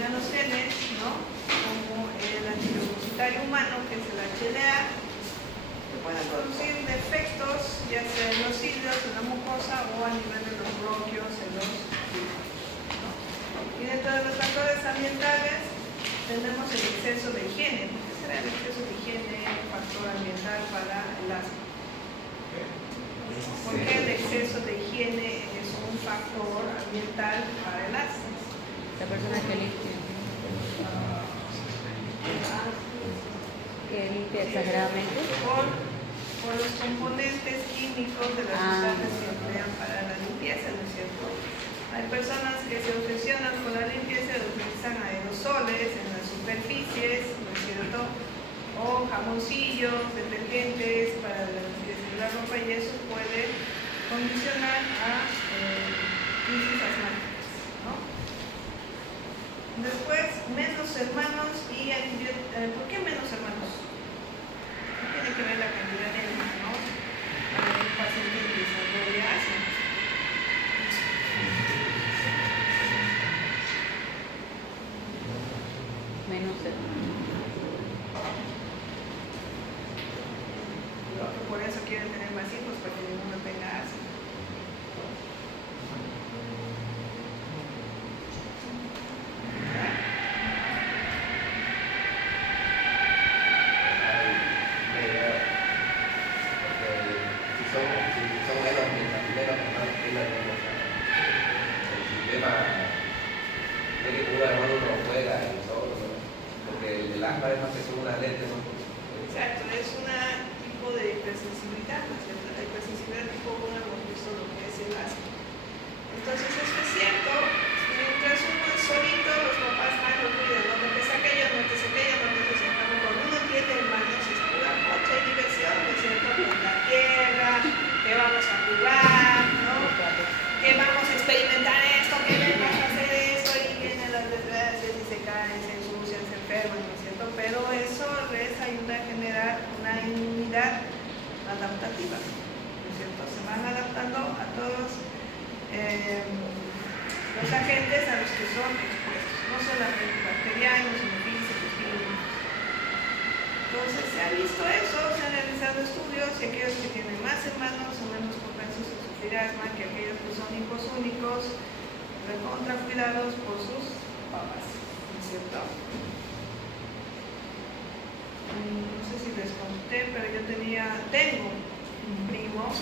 determinados genes, ¿no? Como el antidepositario humano, que es el HLA, que puede producir defectos, ya sea en los cilios, en la mucosa o a nivel de los bronquios, en los pulmones, ¿no? Y dentro de los factores ambientales tenemos el exceso de higiene. ¿Qué será el exceso de higiene, un factor ambiental para el asma? ¿Por qué el exceso de higiene es un factor ambiental para el asma? La persona que limpia exageradamente. Por los componentes químicos de las sustancias que emplean para la limpieza, ¿no es cierto? Hay personas que se obsesionan con la limpieza y utilizan aerosoles en las superficies, ¿no es cierto? O jamoncillos, detergentes para la limpieza de la ropa, y eso puede condicionar a crisis asmáticas, ¿no? Después, menos hermanos y antibióticos. ¿Por qué menos hermanos? No tiene que ver la cantidad de hermanos para un paciente que desarrolla asma. Menos Por eso quieren tener más hijos, para que ninguno tenga asma. Exacto, es un tipo de hipersensibilidad, ¿no es cierto? La hipersensibilidad tipo 1 hemos visto lo que es el asma. Entonces, esto es cierto, mientras uno es solito, los papás más lo cuidan, no te aquello, no te aquello, no te aquello. Cuando uno tiene hermanos, es pura mocha y diversión, ¿no es cierto? Con la tierra, que vamos a jugar, ¿no? Que vamos a experimentar esto, que vamos a hacer esto, y vienen las desgracias y se caen, se ensucian, se enferman, ¿no es cierto? Pero eso les ayuda a generar una inmunidad adaptativa, ¿no es cierto? Se van adaptando a todos los agentes a los que son expuestos, no solamente bacterianos, sino físicos, químicos. Entonces se ha visto eso, se han realizado estudios, y aquellos que tienen más hermanos son menos propensos a sufrir asma que aquellos que son hijos únicos, recontra cuidados por sus papás, ¿no es cierto? No sé si les conté, pero yo tengo un primo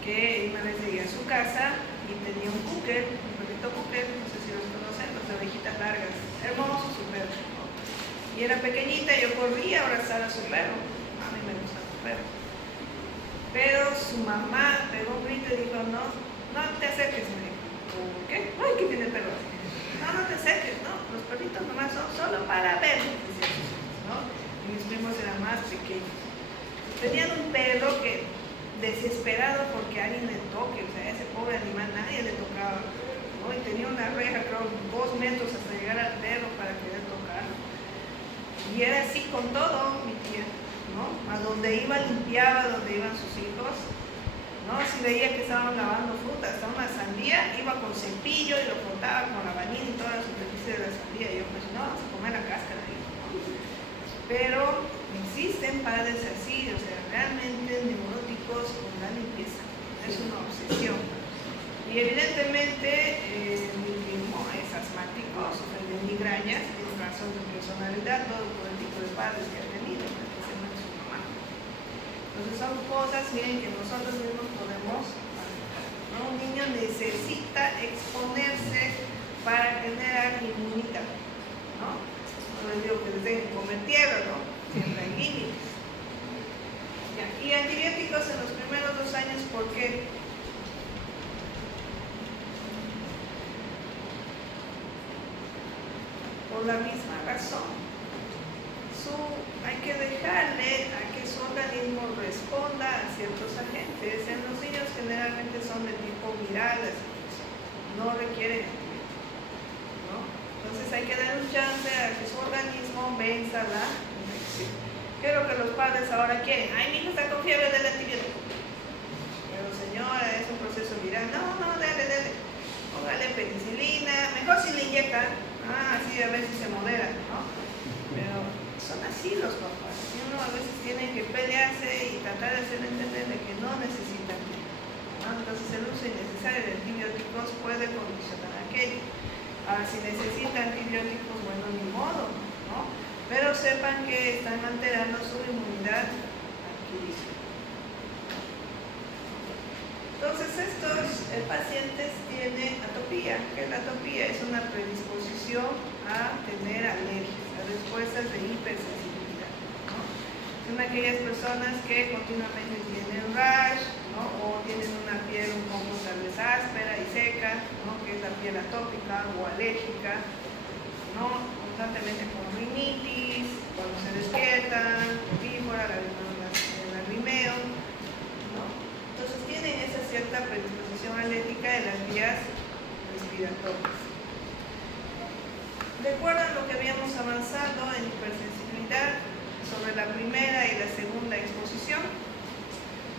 que una vez llegué a su casa y tenía un cocker, un perrito cocker, no sé si los conocen, los de orejitas largas, hermoso su perro, ¿no? Y era pequeñita, yo corría a abrazar a su perro, a mí me gusta su perro, pero su mamá pegó un grito y dijo, no te acerques, me dijo. ¿Por qué? Ay, que tiene el perro así. No te acerques, ¿no? Los perritos nomás son solo para ver, decían sus hijos, ¿no? Y mis primos eran más pequeños. Tenían un perro que, desesperado porque alguien le toque, o sea, ese pobre animal nadie le tocaba, ¿no? Y tenía una reja, creo, 2 metros hasta llegar al perro para querer tocarlo. Y era así con todo, mi tía, ¿no? A donde iba limpiaba, donde iban sus hijos, ¿no? Si veía que estaban lavando fruta, hasta una sandía, iba con cepillo y lo cortaba con la vanilla y toda la superficie de la sandía. Y yo, pues no, vamos a comer la cáscara, ¿no? Pero existen padres así, o sea, realmente neuróticos con la limpieza. Es una obsesión. Y evidentemente mi primo es asmático, sufre de migrañas, tiene razón de personalidad, todo por el tipo de padres que ha tenido, especialmente su mamá. Entonces son cosas, miren, que nosotros mismos podemos manejar, ¿no? Un niño necesita exponerse para generar inmunidad, ¿no? No les digo que les den que comer tierra, ¿no? Siempre hay límites. Ya. Y antibióticos en los primeros 2 años, ¿por qué? Por la misma razón. Hay que dejarle a que su organismo responda a ciertos agentes. En los niños generalmente son de tipo viral, no requieren antibióticos, ¿no? Entonces hay que dar un chance a que su organismo venza la infección. ¿Qué es lo que los padres ahora quieren? Ay, mi hijo está con fiebre del antibiótico. Pero señora, es un proceso viral. No, dale. Póngale penicilina, mejor si le inyectan, ¿no? Sí, a veces se modera, ¿no? Pero son así los papás. Y uno a veces tiene que pelearse y tratar de hacer entender de que no necesitan, ¿no? Entonces el uso innecesario de antibióticos puede condicionar aquello. Ahora, si necesitan antibióticos, bueno, ni modo, ¿no? Pero sepan que están alterando su inmunidad adquirida. Entonces estos pacientes tienen atopía, que la atopía es una predisposición a tener alergias, a respuestas de hipersensibilidad, ¿no? Son aquellas personas que continuamente tienen rash, ¿no? O tienen una piel un poco tal vez áspera y seca, ¿no? Que es la piel atópica o alérgica, ¿no? Constantemente con rinitis, cuando se despiertan, pífora, el lagrimeo, ¿no? Entonces tienen esa cierta predisposición alérgica de las vías respiratorias. Recuerdan lo que habíamos avanzado en hipersensibilidad sobre la primera y la segunda exposición.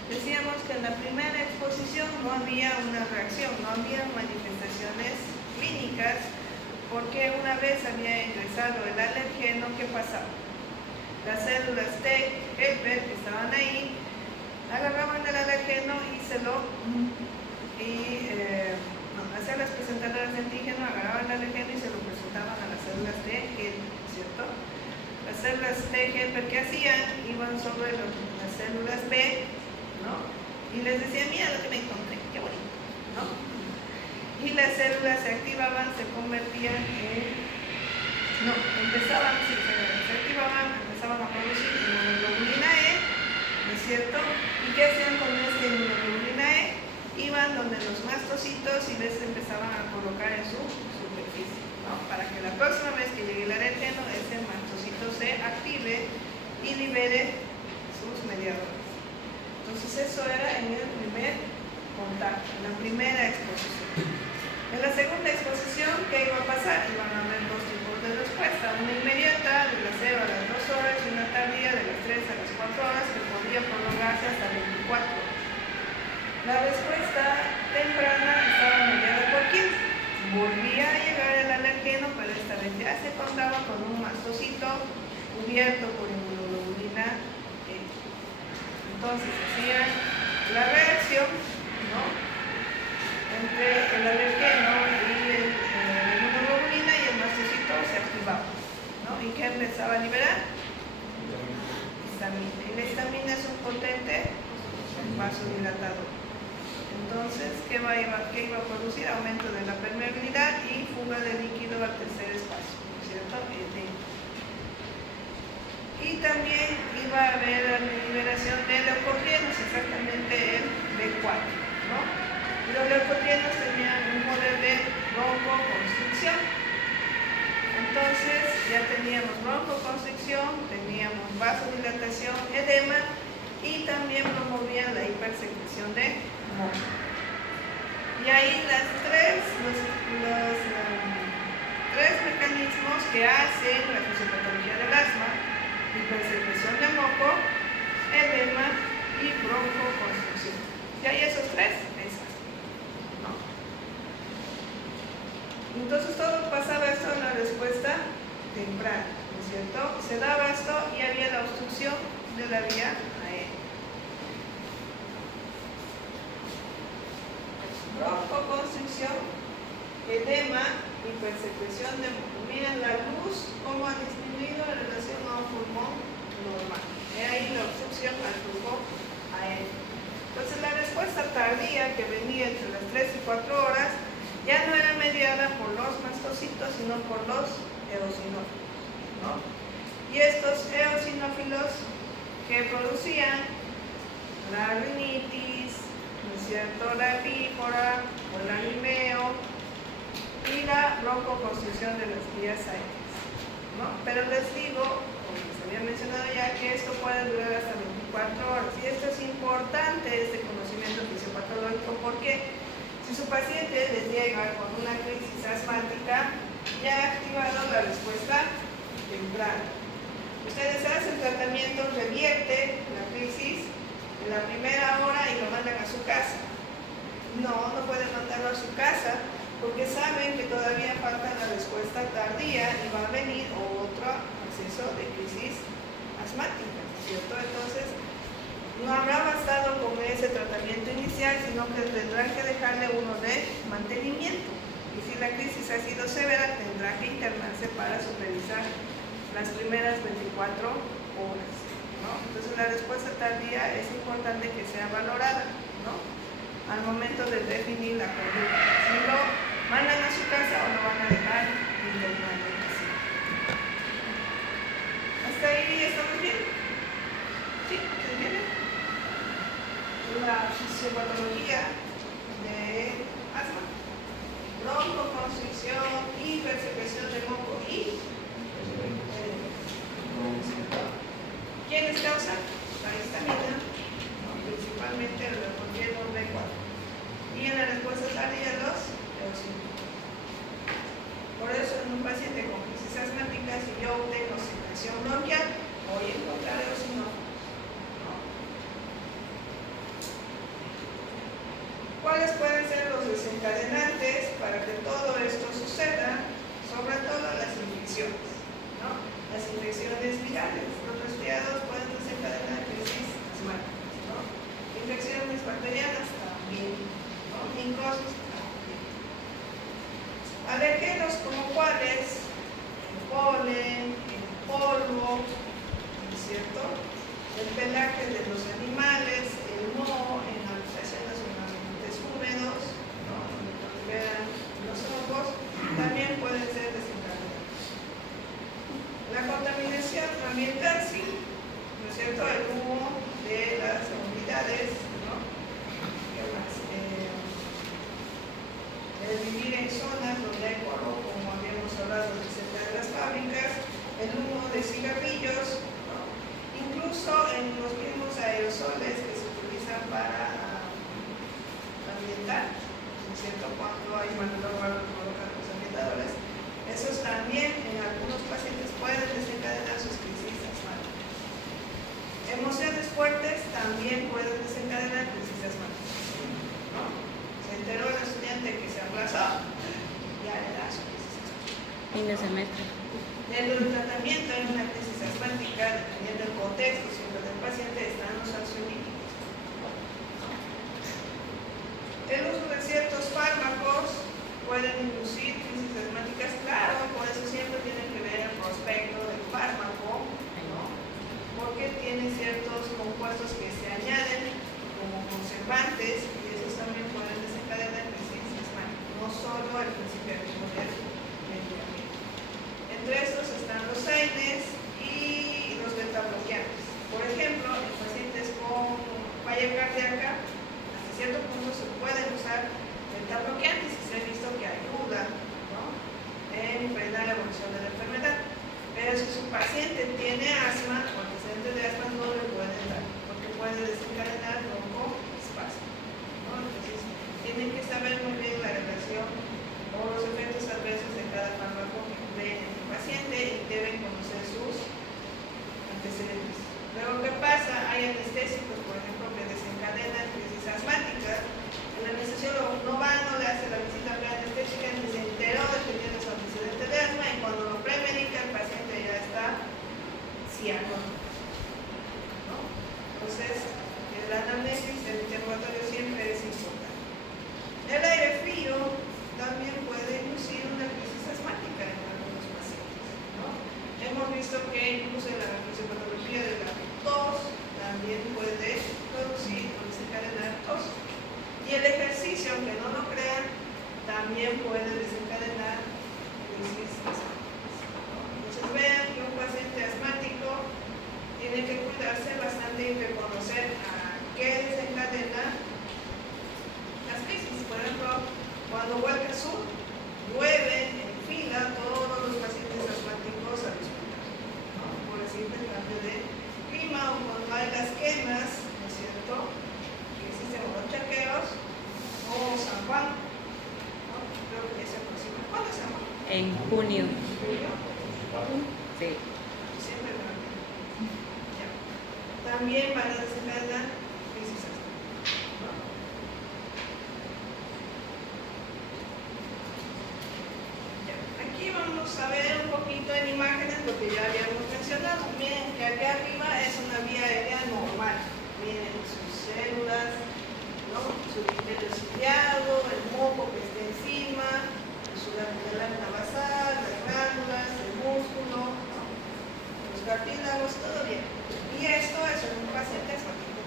Decíamos que en la primera exposición no había una reacción, no había manifestaciones clínicas, porque una vez había ingresado el alergeno, ¿qué pasaba? Las células T helper que estaban ahí agarraban el alergeno y hacían las presentadoras de antígeno, agarraban el alergeno y se lo presentaban a las células T helper, ¿cierto? Las células T helper, ¿qué hacían? Iban sobre las células B, ¿no? Y les decía, mira lo que me encontré, qué bonito, ¿no? Y las células se activaban, se convertían se activaban, empezaban a producir inmunoglobulina E, ¿no es cierto? ¿Y qué hacían con esta inmunoglobulina E? Iban donde los mastocitos y les empezaban a colocar en su superficie, ¿no? Para que la próxima vez que llegue el alergeno, ese mastocito se active y libere sus mediadores. Entonces eso era en el primer contacto, en la primera exposición. En la segunda exposición, ¿qué iba a pasar? Iban a haber dos tipos de respuesta, una inmediata de las 0 a las 2 horas y una tardía de las 3 a las 4 horas que podría prolongarse hasta 24 horas. La respuesta temprana estaba mediada por quién? Volvía a llegar el alergeno, pero esta vez ya se contaba con un mastocito cubierto por inmunoglobulina E. Entonces hacían la reacción, ¿no? Entre el alergeno y la inmunoglobulina, y el mastocito se activaba, ¿no? ¿Y qué empezaba a liberar? Histamina. Y la histamina es un potente vasodilatador. Entonces, ¿qué iba a producir? Aumento de la permeabilidad y fuga de líquido al tercer espacio, ¿no es cierto? Y también iba a haber liberación de leucotrienos, exactamente el B4, ¿no? Y los leucotrienos tenían un poder de broncoconstricción. Entonces ya teníamos broncoconstricción, teníamos vasodilatación, edema, y también promovían la hipersecreción de moco. Y ahí los tres mecanismos que hacen la fisiopatología del asma: hipersecreción de moco, edema y broncoconstricción. Y hay esos tres, ¿no? Entonces todo pasaba esto en la respuesta temprana, ¿no es cierto? Se daba esto y había la obstrucción de la vía aérea. Broncoconstricción, edema, hipersecreción de moco. Miren la luz cómo ha disminuido en relación a un pulmón normal. Ahí la obstrucción al flujo aéreo. Entonces la respuesta tardía que venía entre las 3 y 4 horas ya no era mediada por los mastocitos, sino por los eosinófilos, ¿no? Y estos eosinófilos que producían la rinitis, ¿no es cierto?, la pífora o el lagrimeo y la broncoconstricción de las vías aéreas, ¿no? Pero les digo, como les había mencionado ya, que esto puede durar hasta 24 horas. Y esto es importante, este conocimiento fisiopatológico, porque si su paciente les llega con una crisis asmática, ya ha activado la respuesta temprana. Ustedes hacen tratamiento, revierte la crisis en la primera hora y lo mandan a su casa. No pueden mandarlo a su casa porque saben que todavía falta la respuesta tardía. asmática, ¿cierto? Entonces, no habrá bastado con ese tratamiento inicial, sino que tendrán que dejarle uno de mantenimiento. Y si la crisis ha sido severa, tendrá que internarse para supervisar las primeras 24 horas, ¿no? Entonces, la respuesta tardía es importante que sea valorada, ¿no?, al momento de definir la conducta. Si lo mandan a su casa o lo van a dejar internar en el paciente. ¿Hasta ahí estamos bien? ¿Sí? ¿Se entiende? La fisiopatología de asma: broncoconstricción, hipersecreción de moco y ¿quiénes causan? La histamina, ¿no?, principalmente el reportiero B4. Y en la respuesta tardía los eosinofilos. Por eso, en un paciente con crisis asmática, si yo obtengo secreción bronquial, voy a encontrar eosinófilos. ¿Cuáles pueden ser los desencadenantes para que todo esto suceda? Sobre todo las infecciones, ¿no? Las infecciones virales. Los resfriados pueden desencadenar crisis asmáticas, ¿no? Infecciones bacterianas también, ¿no? Micosis también. Alérgenos como cuáles: el polen, el polvo, ¿no es cierto?, el pelaje de los animales, el moho en habitaciones húmedos, ¿no?, donde vean los hongos, también pueden ser desencadenantes. La contaminación ambiental, sí, ¿no es cierto?, el humo de las unidades, ¿no? ¿Qué más? El vivir en zonas donde hay polvo, como habíamos hablado cerca de las fábricas, el humo de cigarrillos, ¿no?, incluso en los mismos aerosoles que se utilizan para ambiental, ¿no es cierto?, cuando hay manobras que colocan los ambientadores, esos también en algunos pacientes pueden desencadenar sus crisis asmáticas. Emociones fuertes también pueden desencadenar crisis asmáticas, ¿no? Se enteró el estudiante que se aplazó, ya le da su crisis asmática. Fin de semestre. Dentro del tratamiento en una crisis asmática, dependiendo del contexto siempre del paciente, están los ansiolíticos. El uso de ciertos fármacos pueden inducir crisis asmáticas, claro, por eso siempre tienen que ver el prospecto del fármaco, ¿no?, porque tiene ciertos compuestos que se añaden como conservantes y esos también pueden desencadenar crisis asmáticas, no solo el principio activo del medicamento. Entre estos están los AINES y los betabloqueantes. Por ejemplo, en pacientes con falla cardíaca, hasta cierto punto se pueden usar betabloqueantes y se ha visto que ayuda, ¿no?, en frenar la evolución de la enfermedad. Pero si su paciente tiene asma o antecedentes de asma, no le pueden dar, porque puede desencadenar broncoespasmo, ¿no? Entonces, tienen que saber muy bien la relación o los efectos adversos de cada fármaco que ven en el paciente y deben conocer sus antecedentes. Luego, ¿qué pasa? Hay anestésicos, por ejemplo, que desencadenan crisis asmáticas. El anestesiólogo no va, no le hace la visita preanestésica, ni se enteró de que tiene su antecedente de asma, y cuando lo premedica, el paciente ya está ciano, ¿no? Entonces, el anamnesis, el interrogatorio siempre es importante. El aire frío también puede inducir una crisis asmática en algunos pacientes, ¿no? Hemos visto que incluso en la fisiopatología de la tos también puede producir o desencadenar tos. Y el ejercicio, aunque no lo crean, también puede desencadenar crisis asmáticas, ¿no? Entonces vean que un paciente asmático tiene que cuidarse bastante y reconocer a qué desencadena las crisis. Por ejemplo, cuando Huelca Sur llueve en fila todos los pacientes asmáticos al hospital, ¿no?, por el simple cambio de clima, o cuando hay las quemas, ¿no es cierto?, que existen los chaqueos, o San Juan, ¿no?, creo que es el próximo. ¿Cuándo es San Juan? En junio. ¿Julio? Sí. Siempre también. Ya. También van a desencadenar crisis asmáticas, ¿no? Ya. Aquí vamos a ver un poquito en imágenes lo que ya habíamos mencionado. mencionado, miren que aquí arriba es una vía aérea normal. Miren sus células, ¿no? Su epitelio ciliado, el moco que está encima, la lámina basal, las glándulas, el músculo, ¿no? Los cartílagos, todo bien. Y esto es en un paciente asmático.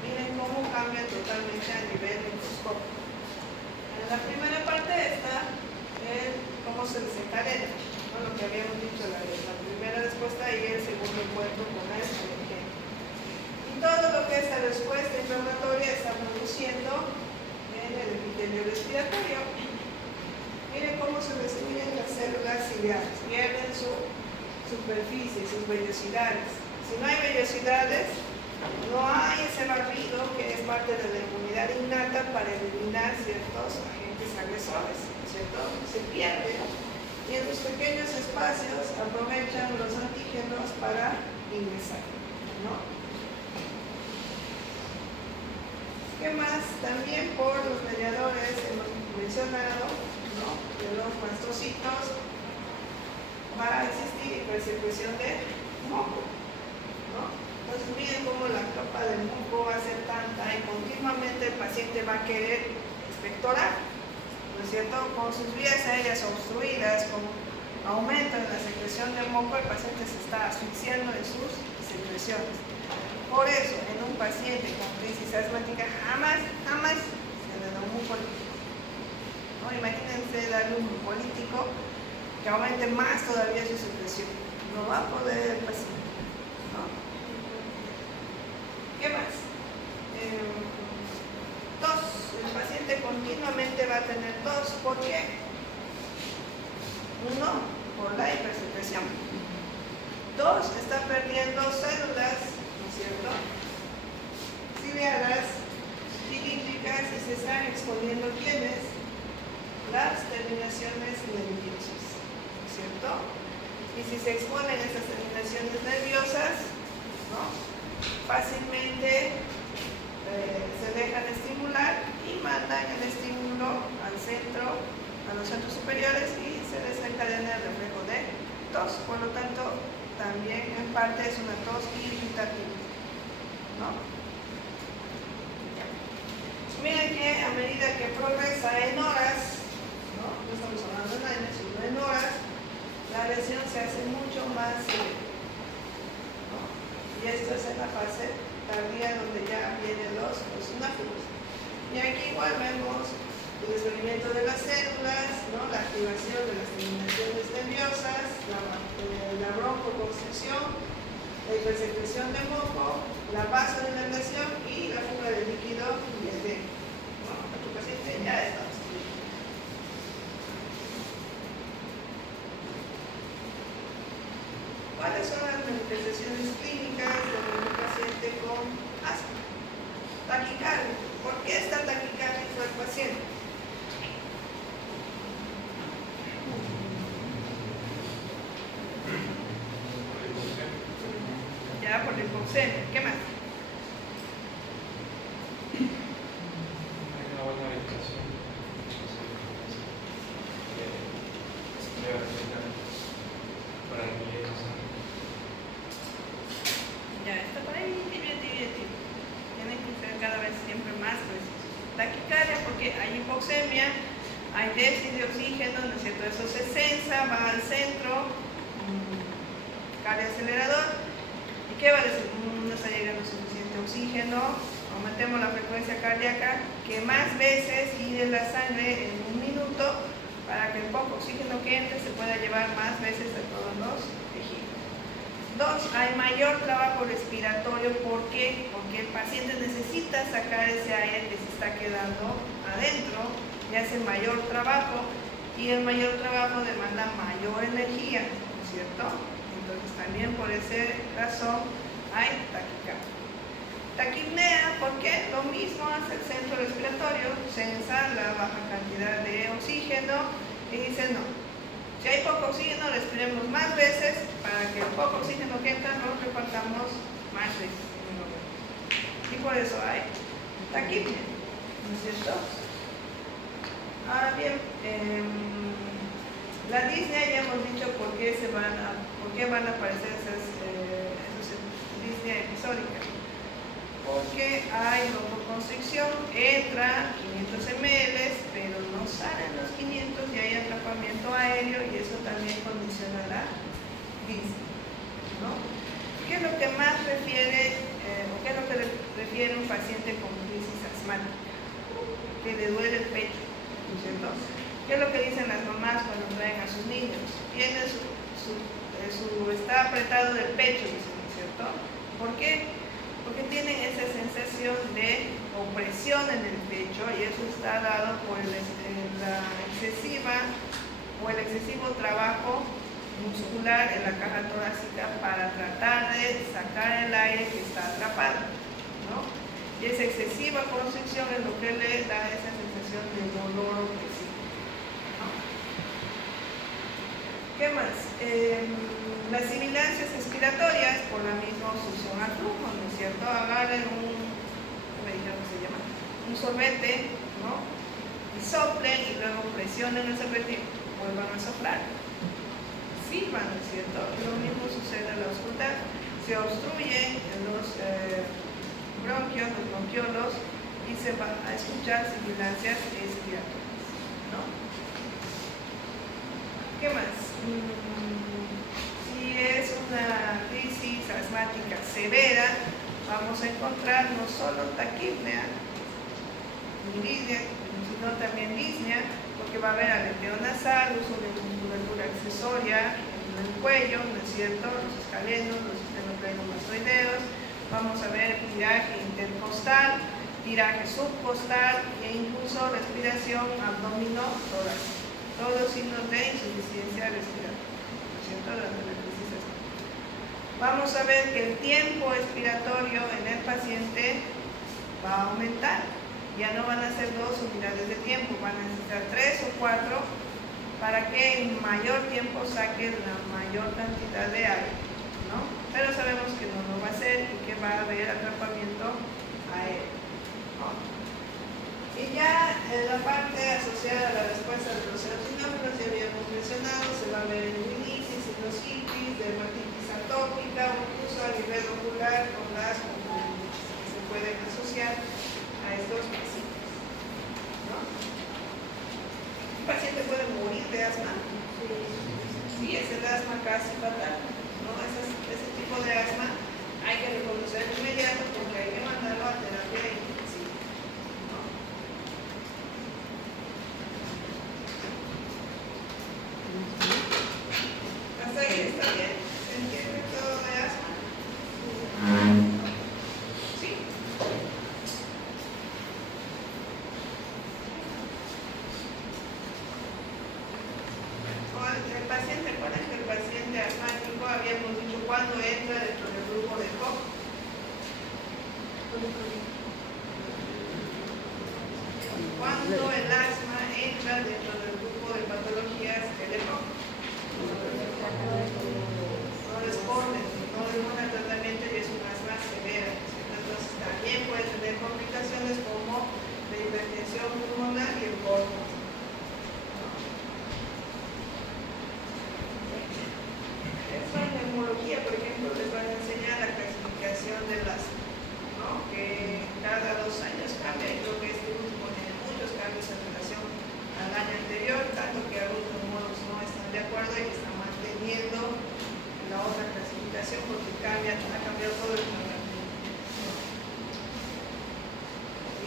Miren cómo cambia totalmente a nivel microscópico. En la primera parte está cómo se desencadena, ¿no? Lo que habíamos dicho, la primera respuesta y el segundo encuentro con el alergeno. Y todo lo que esta respuesta inflamatoria está produciendo en el epitelio respiratorio. Miren cómo se destruyen las células ciliares, pierden su superficie, sus vellosidades. Si no hay vellosidades, no hay ese barrido que es parte de la inmunidad innata para eliminar ciertos agentes agresores, ¿cierto? Se pierde y en los pequeños espacios aprovechan los antígenos para ingresar, ¿no? ¿Qué más? También por los mediadores hemos mencionado, ¿no? De los mastrocitos va a existir hipersecreción de moco, ¿no? Entonces miren cómo la capa del moco va a ser tanta y continuamente el paciente va a querer expectorar, ¿no es cierto? Con sus vías aéreas obstruidas, con aumento en la secreción de moco, el paciente se está asfixiando en sus secreciones. Por eso, en un paciente con crisis asmática jamás se le da un mucolítico, ¿no? Imagínense darle un mucolítico que aumente más todavía su secreción. No va a poder el paciente, ¿no? ¿Qué más? Tos. El paciente continuamente va a tener tos. ¿Por qué? Uno, por la hipersecreción. Dos, está perdiendo células, ¿no es cierto?, ciliadas, cilíndricas, y se están exponiendo ¿quiénes? Las terminaciones nerviosas, ¿no es cierto? Y si se exponen esas terminaciones nerviosas, ¿no?, fácilmente se dejan estimular y mandan el estímulo al centro, a los centros superiores, y se desencadena el reflejo de tos. Por lo tanto, también en parte es una tos irritativa, ¿no? Miren que a medida que progresa en horas, ¿no? No estamos hablando en años, sino en horas, la lesión se hace mucho más severa, ¿no? Y esto es en la fase tardía, donde ya vienen los sináfilos. Y aquí igual vemos el desvanecimiento de las células, ¿no?, la activación de las terminaciones nerviosas, la broncoconstricción, la hipersecreción de moco, la vasodilatación y la fuga de líquido y edema. Bueno, nuestro paciente ya está obstruido. ¿Cuáles son las manifestaciones clínicas de un paciente con asma? Taquicardia. ¿Por qué está taquicárdico el paciente? Ya, por la hipoxemia. ¿Qué más? Una buena medicación. Para que Ya está por ahí, tibio. Tienen que ser cada vez siempre más precisos. Taquicardia porque hay hipoxemia, hay déficit de oxígeno, ¿no es cierto? Eso se sensa, va al centro, cardioacelerador. ¿Y qué va a decir? No está llegando suficiente oxígeno, aumentemos la frecuencia cardíaca, que más veces iré la sangre en un minuto para que el poco oxígeno que entre se pueda llevar más veces a todos los tejidos. Dos, hay mayor trabajo respiratorio. ¿Por qué? Porque el paciente necesita sacar ese aire que se está quedando adentro y hace mayor trabajo, y el mayor trabajo demanda mayor energía, ¿no es cierto? Entonces también por esa razón hay taquicardia. Taquipnea, porque lo mismo hace el centro respiratorio, sensa la baja cantidad de oxígeno y dice no. Si hay poco oxígeno, respiremos más veces para que el poco oxígeno que entra lo repartamos más veces. Y por eso hay taquipnea, ¿no es cierto? Ahora bien, La disnea ya hemos dicho por qué van a aparecer esos disnea episódica. Porque hay lococonstricción, entra 500 ml, pero no salen los 500 y hay atrapamiento aéreo y eso también condiciona la disnea, ¿no? ¿Qué es lo que más refiere, o qué es lo que refiere un paciente con crisis asmática? Que le duele el pecho, ¿no es cierto? ¿Qué es lo que dicen las mamás cuando traen a sus niños? Está apretado del pecho, dicen, ¿no es cierto? ¿Por qué? Porque tienen esa sensación de opresión en el pecho y eso está dado por el excesivo trabajo muscular en la caja torácica para tratar de sacar el aire que está atrapado, ¿no? Y esa excesiva constricción es lo que le da esa sensación de dolor opresivo, ¿no? ¿Qué más? Las sibilancias expiratorias por la misma obstrucción al flujo, ¿no es cierto? Agarren un sorbete, ¿no? Y soplen y luego presionen el sorbete y vuelvan a soplar. Silban, ¿no es cierto? Lo mismo sucede en la auscultar. Se obstruyen los bronquios, los bronquiolos y se van a escuchar sibilancias expiratorias, ¿no? ¿Qué más? Si es una crisis asmática severa, vamos a encontrar no solo taquipnea, ni disnea, sino también disnea, porque va a haber aleteo nasal, uso de musculatura accesoria en el cuello, ¿no es cierto? Los escalenos, los sistemas glenomastoideos, vamos a ver tiraje intercostal, tiraje subcostal e incluso respiración abdomino-torácica. Todos signos de insuficiencia respiratoria, ¿no es cierto? Durante la crisis asmática. Vamos a ver que el tiempo expiratorio en el paciente va a aumentar. Ya no van a ser 2 unidades de tiempo, van a necesitar 3 o 4 para que en mayor tiempo saquen la mayor cantidad de aire, ¿no? Pero sabemos que no lo va a hacer y que va a haber atrapamiento aéreo, ¿no? Y ya en la parte asociada a la respuesta de los eosinófilos ya habíamos mencionado, se va a ver rinitis, sinusitis, dermatitis atópica o incluso a nivel ocular con las conjuntivitis que se pueden asociar a estos pacientes, ¿no? ¿Un paciente puede morir de asma? Sí, es el asma casi fatal, ¿no? Ese tipo de asma hay que reconocer de inmediato porque hay que mandarlo a terapia intensiva, ¿no? ¿Hasta ahí está bien? ¿Se entiende todo de asma? Sí. El paciente, ¿recuerdan que el paciente asmático habíamos dicho cuándo entra dentro del grupo de COP? Cuando el asma entra dentro del grupo de patologías de COP. No responden, no responden al tratamiento y es un asma severa. Entonces también puede tener complicaciones como la hipertensión pulmonar y el córnex. En neumología, por ejemplo, les van a enseñar la clasificación del asma, ¿no? Que cada 2 años cambia y creo que este último tiene muchos cambios en relación al año anterior, tanto que algunos neumólogos no están de acuerdo y están manteniendo la otra clasificación porque ha cambiado todo el tratamiento, ¿no?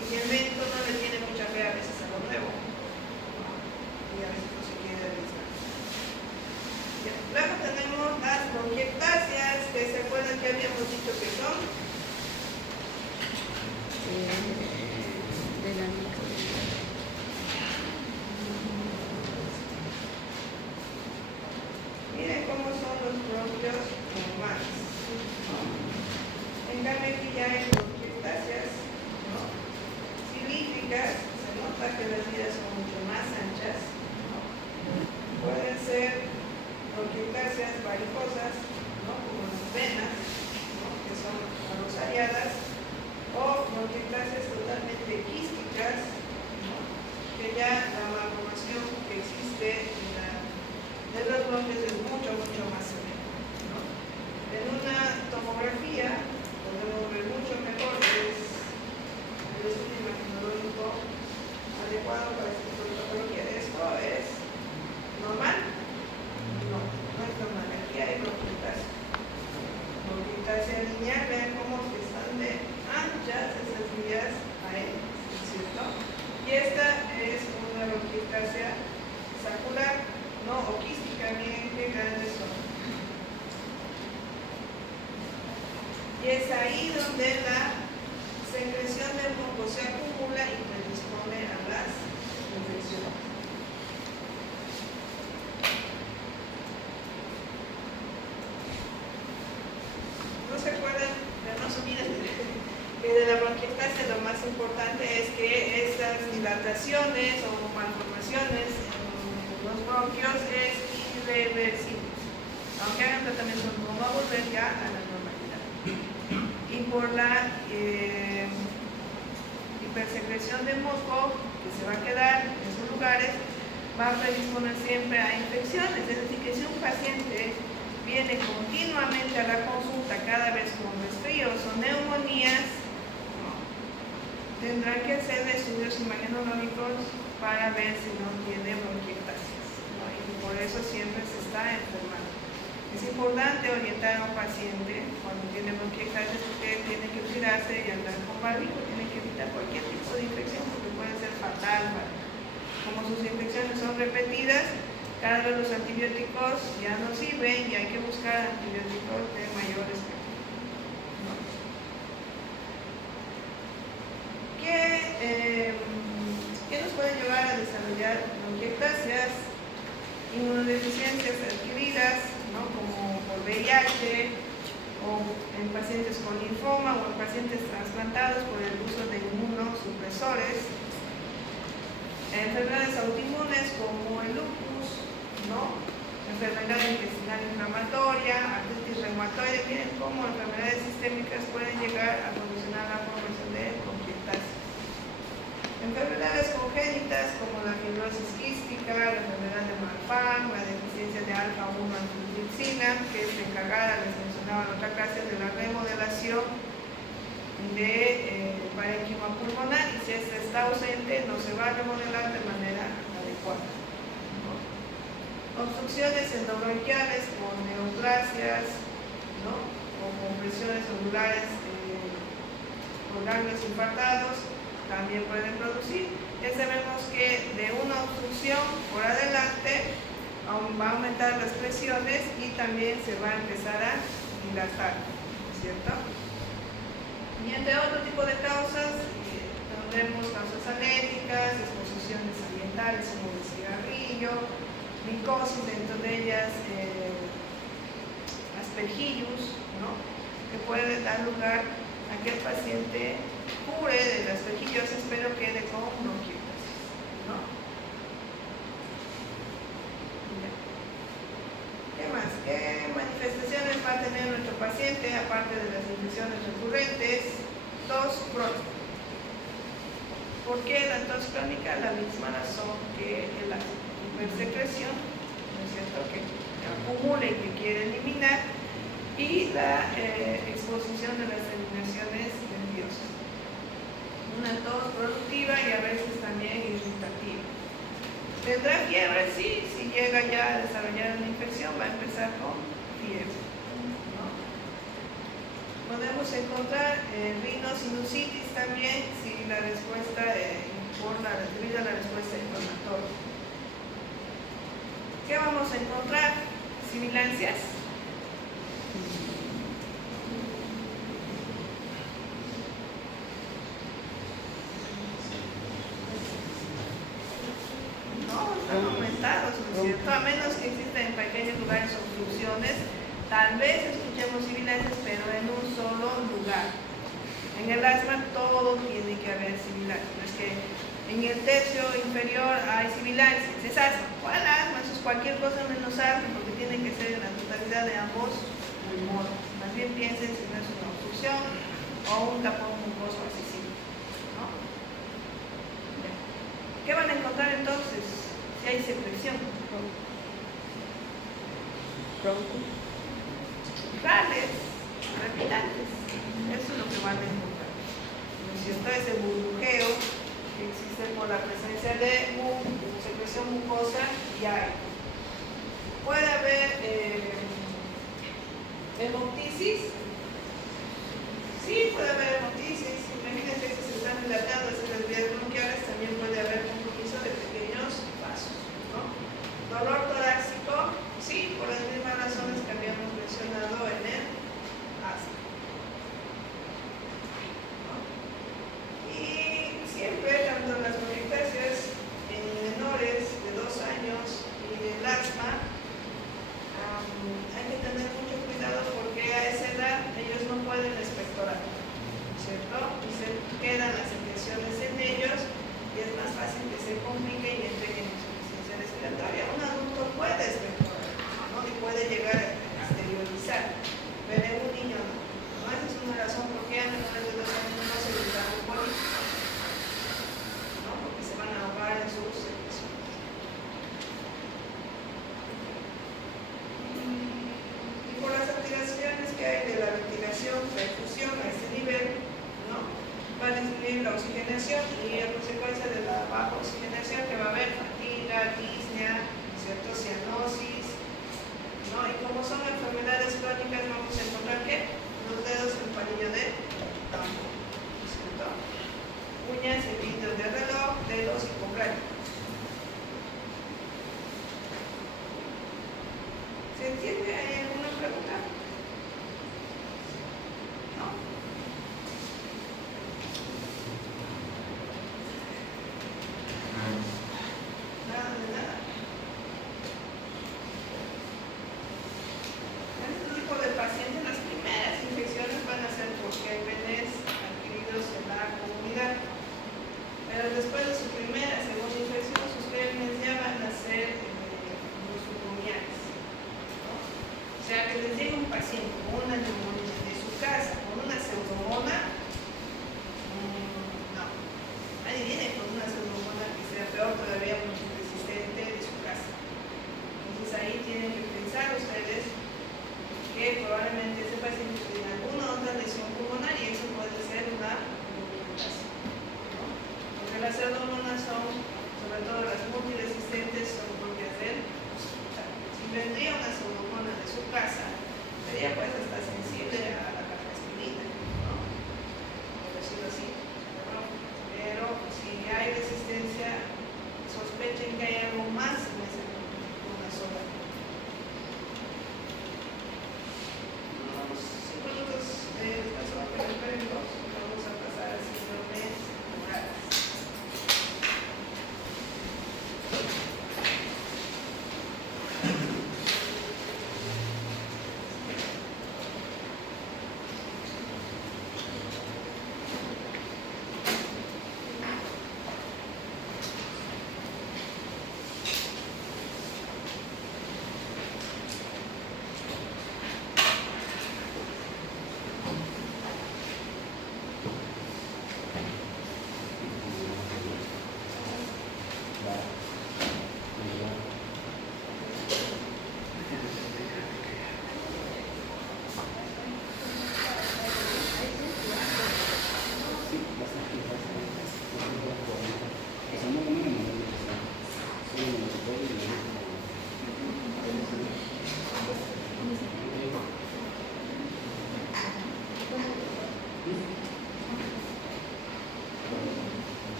Y el médico no le tiene mucha fe a veces a lo nuevo, ¿no? Y a veces no se quiere arriesgar. Luego tenemos las bronquiectasias, que se acuerdan que habíamos dicho que son de la mica. Miren cómo son los bronquios normales, ¿no? En cambio aquí ya hay bronquiectasias, ¿no? Cilíndricas, se nota que las vías son mucho más anchas, ¿no? Pueden ser bronquiectasias varicosas, ¿no? Como las venas, ¿no? Que son rosariadas, o bronquiectasias totalmente quísticas, ¿no? Que ya la malformación que existe en la también qué grandes son. Y es ahí donde la secreción del moco se acumula y predispone a las infecciones. ¿No se acuerdan? No se olviden que de la bronquiectasia lo más importante es que estas dilataciones o malformaciones en los bronquios es irreversible. Aunque hagan tratamiento, no va a volver ya a la normalidad. Y por la hipersecreción de moco que se va a quedar en esos lugares, va a predisponer siempre a infecciones. Es decir, que si un paciente viene continuamente a la consulta cada vez con resfríos o neumonías, tendrán que hacer estudios imagenológicos para ver si no tiene bronquiectasis, ¿no? Y por eso siempre se está enfermando. Es importante orientar a un paciente cuando tiene bronquiectasis porque tiene que cuidarse y andar con barbijo, tiene que evitar cualquier tipo de infección porque puede ser fatal. Como sus infecciones son repetidas, cada vez los antibióticos ya no sirven y hay que buscar antibióticos de mayor espectro. ¿Qué nos puede llevar a desarrollar bronquiectasias? Inmunodeficiencias adquiridas, ¿no? Como por VIH o en pacientes con linfoma o en pacientes trasplantados por el uso de inmunosupresores, enfermedades autoinmunes como el lupus, ¿no? Enfermedad intestinal inflamatoria, artritis reumatoide. Miren cómo enfermedades sistémicas pueden llegar a condicionar la formación de bronquiectasis. Enfermedades congénitas como la fibrosis quística, la enfermedad de Marfan, la deficiencia de alfa-1 antitripsina, que es encargada, les mencionaba en otra clase, de la remodelación de parénquima pulmonar, y si esta está ausente no se va a remodelar de manera adecuada, ¿no? Obstrucciones endobronquiales con neoplasias, ¿no? O compresiones celulares con ganglios infartados también pueden producir. Ya sabemos que de una obstrucción por adelante va a aumentar las presiones y también se va a empezar a dilatar, ¿cierto? Y entre otro tipo de causas tendremos causas alérgicas, exposiciones ambientales como el cigarrillo, micosis, dentro de ellas aspergillus, ¿no? Que puede dar lugar a que el paciente cure de las aspergillosis pero quede con bronquiectasis, ¿no? ¿Qué más? ¿Qué manifestaciones va a tener nuestro paciente aparte de las infecciones recurrentes? Tos crónica. ¿Por qué la tos crónica? La misma razón que la hipersecreción, ¿no es cierto?, que acumula y que quiere eliminar, y la exposición de las terminaciones nerviosas. Una tos productiva y a veces también irritativa. ¿Tendrá fiebre? Sí, si llega ya a desarrollar una infección va a empezar con fiebre, ¿no? Podemos encontrar rinosinusitis también si la respuesta debido a la respuesta inflamatoria. ¿Qué vamos a encontrar? Sibilancias. Están aumentados, ¿no es cierto? A menos que existan en pequeños lugares obstrucciones, tal vez escuchemos sibilancias, pero en un solo lugar. En el asma todo tiene que haber sibilancias. No es que en el tercio inferior hay sibilancias, es asma. ¿Cuál asma? Eso es cualquier cosa menos asma, porque tiene que ser en la totalidad de ambos pulmones. Más bien piensen si no es una obstrucción o un tapón mucoso accesible, ¿no? ¿Qué van a encontrar entonces? Si hay secreción. Rales, repitantes. Eso es lo que van a encontrar. ¿No es cierto? Ese burbujeo que existe por la presencia de secreción mucosa y aire. Puede haber hemoptisis. Sí, puede haber hemoptisis. Imagínense que se están dilatando esas vías bronquiales, también puede haber compromiso de pequeños vasos, ¿no? Dolor torácico, oxigenación y a consecuencia de la baja oxigenación que va a haber fatiga, disnea, ¿cierto? Cianosis, ¿no? Y como son enfermedades crónicas, vamos a encontrar que los dedos en palillo de tambo, ¿cierto? Uñas y vidrios de reloj, dedos y cobraje. ¿Se entiende? ¿Hay alguna pregunta? ¿No? Nada de nada. En este tipo de pacientes, las primeras infecciones van a ser por gérmenes adquiridos en la comunidad. Pero después de su primera, segunda infección, sus gérmenes ya van a ser nosocomiales, ¿no? O sea, que les llegue un paciente con una neumonía de su casa, con una pseudomonas, no. Nadie viene con una pseudomonas que sea peor todavía multiresistente de su casa. Entonces ahí tienen que pensar ustedes que probablemente ese paciente tiene alguna otra lesión pulmonar y eso puede ser una pneumonitis, ¿no? Porque las pseudomonas son, sobre todo las multiresistentes, son propias del hospital. Si vendría una pseudomonas de su casa, sería pues hasta sensible a la cafeaspirina, ¿no? Por decirlo así. Pero si hay resistencia, sospechen que hay algo más en ese una sola. Unos 5 minutos de descanso, vamos a pasar al síndrome Morales.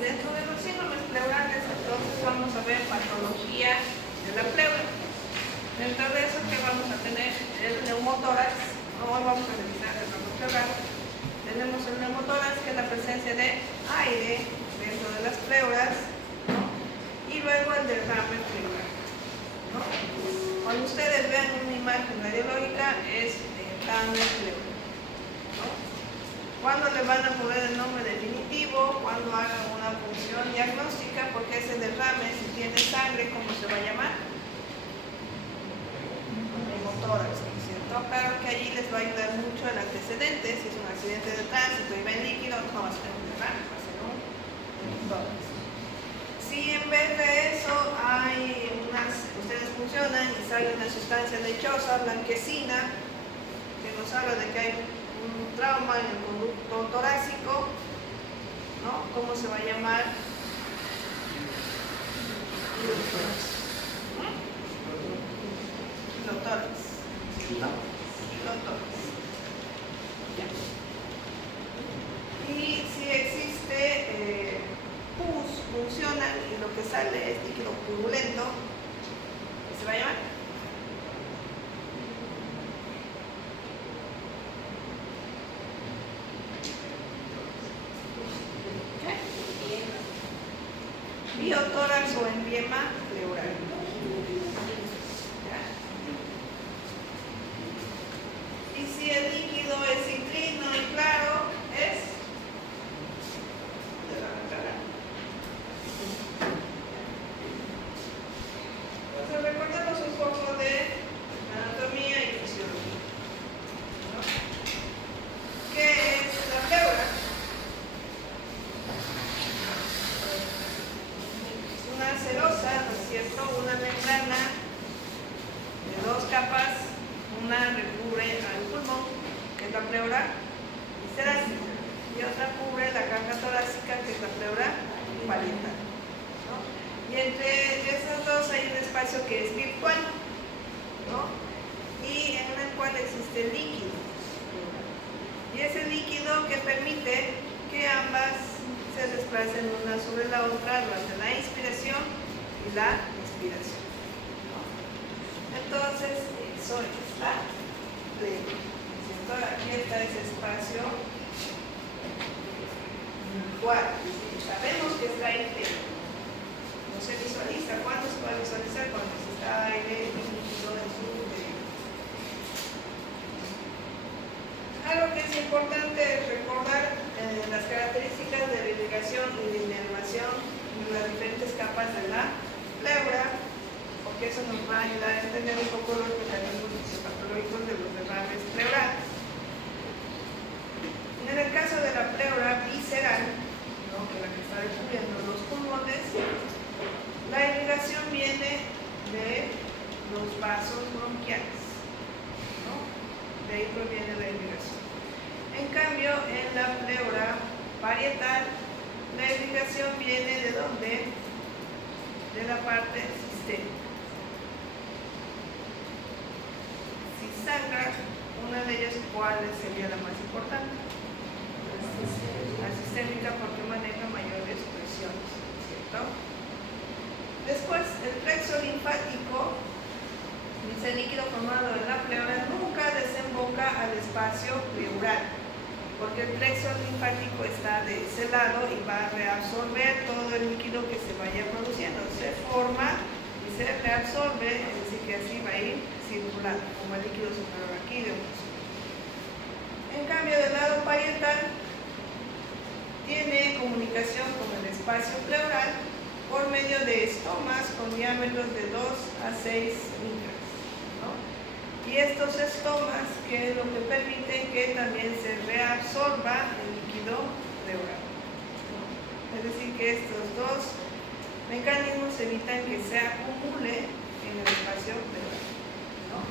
Dentro de los síndromes pleurales, entonces vamos a ver patología de la pleura. Dentro de eso, que vamos a tener el neumotórax. Hoy vamos a revisar el ramo pleural. Tenemos el neumotórax, que es la presencia de aire dentro de las pleuras, ¿no? Y luego el derrame pleural, ¿no? Cuando ustedes vean una imagen radiológica, es derrame pleural, ¿no? Cuando le van a poner el nombre definitivo, cuando hagan una función diagnóstica, porque ese derrame, si tiene sangre, ¿cómo se va a llamar? Neumotórax, ¿no es cierto? Claro que allí les va a ayudar mucho el antecedente. Si es un accidente de tránsito y ven líquido, no va a ser un derrame, va a ser un neumotórax. Si en vez de eso hay ustedes funcionan y sale una sustancia lechosa, blanquecina, que nos habla de que hay un trauma en el conducto torácico, ¿no? ¿Cómo se va a llamar? Pilotórax. Pilotórax. Ya. Y si existe pus, funcionan y lo que sale es líquido purulento, ¿qué se va a llamar? Biotórax o empiema pleural. ¿Ya? Y si el líquido es citrino y claro, es entonces recordemos un poco de anatomía y fisiología, ¿no? ¿Qué es la pleura? Una cerosa, ¿no es cierto? Una membrana de dos capas, una recubre al pulmón, que es la pleura visceral, y otra cubre la caja torácica, que es la pleura parietal, ¿no? Y entre esas dos hay un espacio que es virtual, ¿no? Y en el cual existe el líquido, y es el líquido que permite que ambas se desplacen una sobre la otra durante la inspiración y la expiración, ¿no? Entonces, eso es la pleura, ¿cierto? Aquí está ese espacio virtual, sabemos que está íntegro, no se visualiza. ¿Cuándo se puede visualizar? Cuando se está aire líquido en su interior. Algo que es importante recordar las características de la irrigación y de inervación de las diferentes capas de la pleura, porque eso nos va a ayudar a entender un poco los mecanismos patológicos de los derrames pleurales. En el caso de la pleura visceral, ¿no? Que es la que está descubriendo los pulmones, la irrigación viene de los vasos bronquiales, ¿no? De ahí proviene la irrigación. En cambio, en la pleura parietal, la irrigación viene ¿de dónde? De la parte sistémica. Si sangra, una de ellas, ¿cuál sería la más importante? La sistémica, porque maneja mayores presiones, ¿cierto? Después, el plexo linfático, ese líquido formado en la pleura, nunca desemboca al espacio pleural, porque el plexo linfático está de ese lado y va a reabsorber todo el líquido que se vaya produciendo. Se forma y se reabsorbe, es decir, que así va a ir circulando, como el líquido superior aquí de un vaso. En cambio, del lado parietal, tiene comunicación con el espacio pleural por medio de estomas con diámetros de 2 a 6 micras, ¿no? Y estos estomas, que es lo que permite que también se reabsorba el líquido pleural, ¿no? Es decir, que estos dos mecanismos evitan que se acumule en el espacio pleural, ¿no?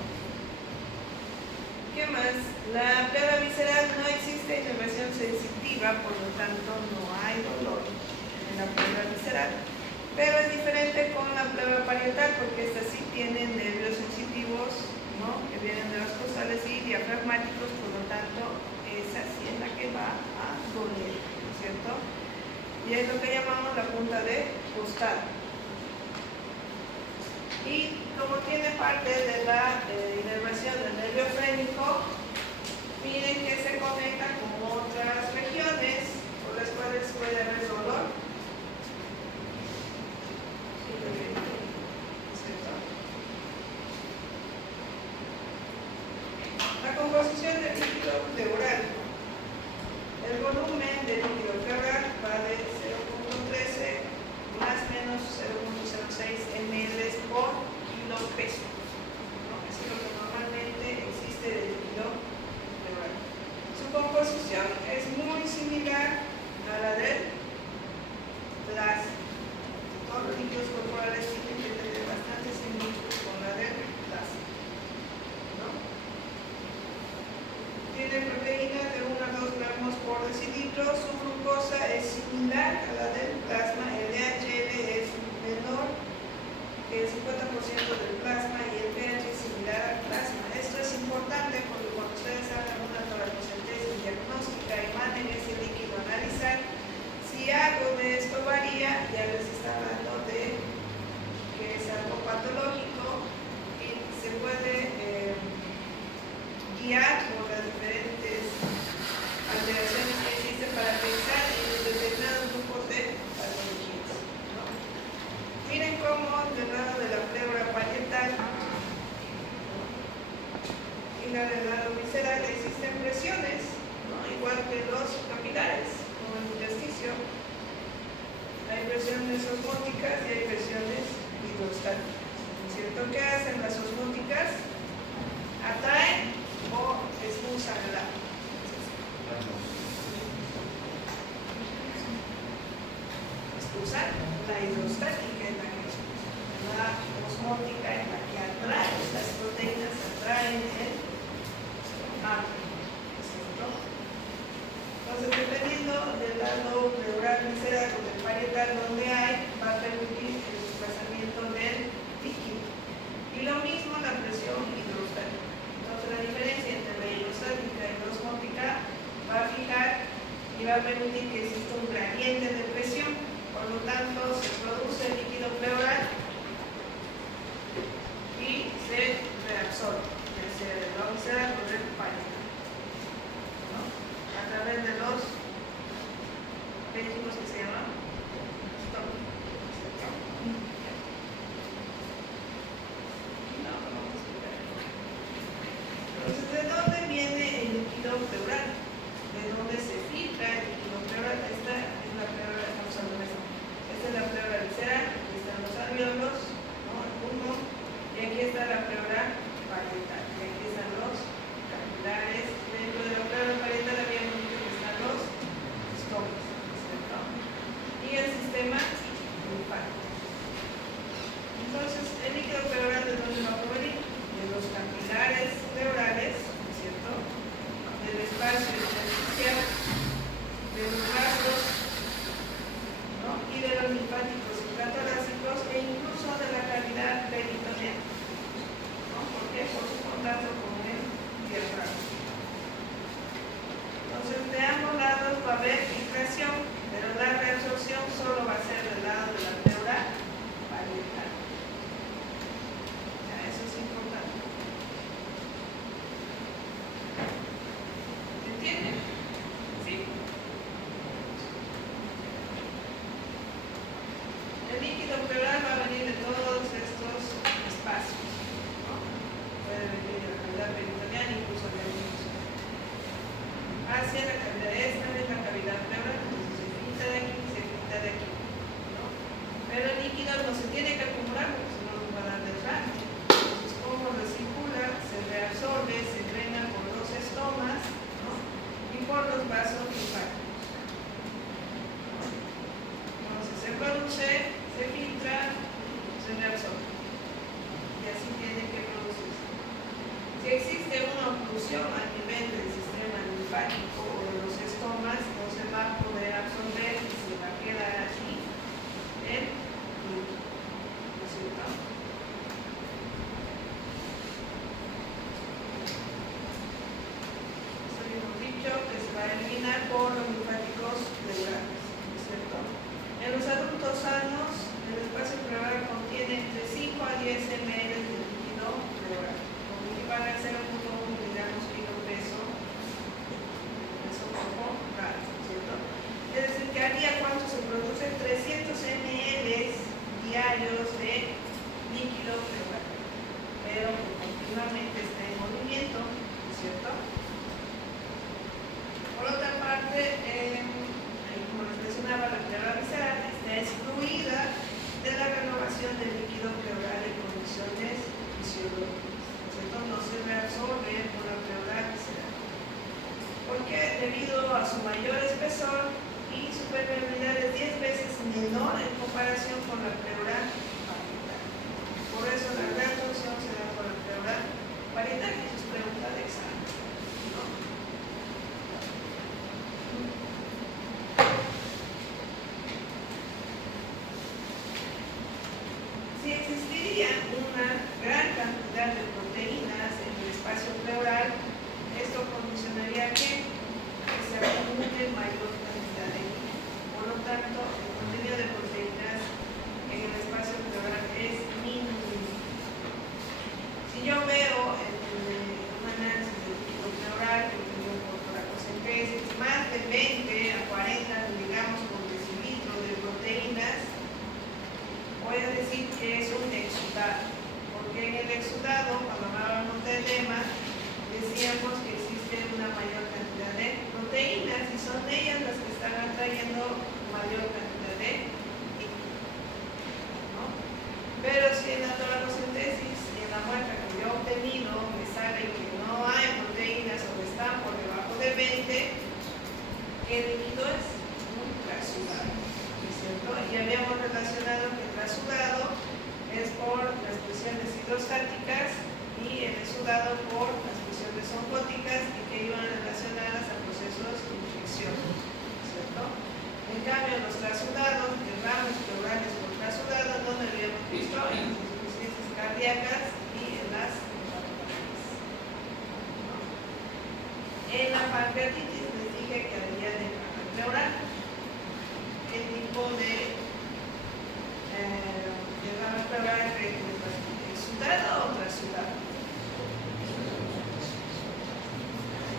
¿Qué más? La pleura visceral no existe inervación sensitiva, por lo tanto no hay dolor en la pleura visceral, pero es diferente con la pleura parietal, porque esta sí tiene nervios sensitivos, ¿no? Que vienen de las costales y diafragmáticos, por lo tanto esa sí es la que va a doler, ¿no es cierto? y es lo que llamamos la punta de costado. Y como tiene parte de la inervación del nervio frénico, miren que se conecta con otras regiones por las cuales puede haber dolor. La composición del líquido pleural. El volumen del líquido pleural va de 0.13 más o menos 0.06 ml por kilo peso. ¿No? Eso es lo que normalmente existe del líquido pleural. Su composición es muy similar a la del plasma. Todos los líquidos corporales tienen que tener bastante similitud con la del plasma. ¿No? Tiene proteína de 1 a 2 gramos por decilitro. Su glucosa es similar a la del plasma. El DHL es menor que el 50% del plasma y el pH es similar al plasma. Esto es importante porque cuando ustedes hagan una toracocentesis diagnóstica y manden ese líquido a analizar, si algo de esto varía, ya les está hablando de que es algo patológico y se puede guiar por las diferentes alteraciones que existen para pensar en determinados grupos de patologías, ¿no? Miren cómo del lado de la pleura parietal y la del lado visceral existen presiones, ¿no? Igual que los capilares, como el intersticio. Hay presiones osmóticas y hay presiones hidrostáticas, ¿no es cierto? ¿Qué hacen las osmóticas? Atraen o expulsan el agua. Expulsar, la hidrostática es la que expulsa. La osmótica es la que atrae, las proteínas atraen el agua. ¿Cierto? Entonces, dependiendo del lado pleural visceral o del parietal donde hay, va a permitir el desplazamiento del líquido. Y lo mismo la presión hidrostática. Entonces, la diferencia entre la hidrostática y la osmótica va a fijar y va a permitir que exista un gradiente de presión. Por lo tanto, se produce el líquido pleural y se reabsorbe, ya sea del lado visceral o del parietal, ¿no? A través de los vehículos que se llaman estómago. Entonces, ¿de dónde viene el líquido pleural? ¿De dónde se filtra el líquido pleural? Esta es la pleura, estamos hablando de esto. Esta es la pleura visceral, aquí están los alvéolos, ¿no? El pulmón, y aquí está la pleura parietal, y aquí están los capilares. Dentro de la pleura parietal habíamos dicho que están los estómagos, ¿cierto? Y el sistema linfático. Entonces, el líquido pleural, ¿de dónde va a provenir? De los capilares pleurales, ¿cierto? Del espacio intersticial, de los vasos, ¿no? Y de los linfáticos intratorácicos e incluso de la cavidad peritoneal, ¿no? ¿Por qué? Por su contacto con el diafragma. Entonces, de ambos lados va a haber filtración, pero la reabsorción solo va a ser del lado de la pleura parietal. Ya, eso es importante. ¿Entienden? Sí. El líquido pleural va a venir de todos estos espacios, ¿no? Puede venir de la cavidad peritoneal, incluso de la hacia la cavidad. Esta es la cavidad pleural, entonces se filtra de aquí, se filtra de aquí, ¿no? Pero el líquido no se tiene que acumular porque si no nos va a dar desgarre. Entonces, como recircula, se reabsorbe, se drena por los estomas, ¿no? Y por los vasos linfáticos. Entonces se produce, se filtra, se reabsorbe. Y así tiene que producirse. Si existe una oclusión a nivel del sistema linfático o de los estomas, no se va a poder absorber y se va a quedar así el líquido. ¿No es cierto? Eso hemos dicho que se va a eliminar por los linfáticos pleurales, ¿no es cierto? existiría una gran cantidad de proteínas en el espacio pleural, esto condicionaría que se acumule mayor cantidad de líquido. Por lo tanto, el contenido de proteínas en el espacio pleural es mínimo. Si yo veo un análisis del líquido pleural que obtenido por toracocentesis, más de 20 a 40, digamos, por decilitro de proteínas, voy a decir que es un exudado, porque en el exudado, cuando hablábamos del lema, decíamos que existe una mayor cantidad de proteínas y son ellas las que están atrayendo mayor cantidad de líquido, ¿no? Pero si en la toracocentesis, en la muestra que yo he obtenido, me sale que no hay proteínas o están por debajo de 20, ¿qué líquido es? Un transudado, ¿no es cierto? Y habíamos relacionado que el transudado es por las presiones hidrostáticas y el exudado por las presiones oncóticas y que iban relacionadas a procesos de infección, ¿no es cierto? En cambio, los trasudados, derrames pleurales por trasudados, no lo habíamos visto en las insuficiencias cardíacas y en las hepatopatías, ¿no? En la pancreatitis les dije que había derrame pleural. ¿Qué tipo de derrame pleural creen que es? ¿Exudado o trasudado?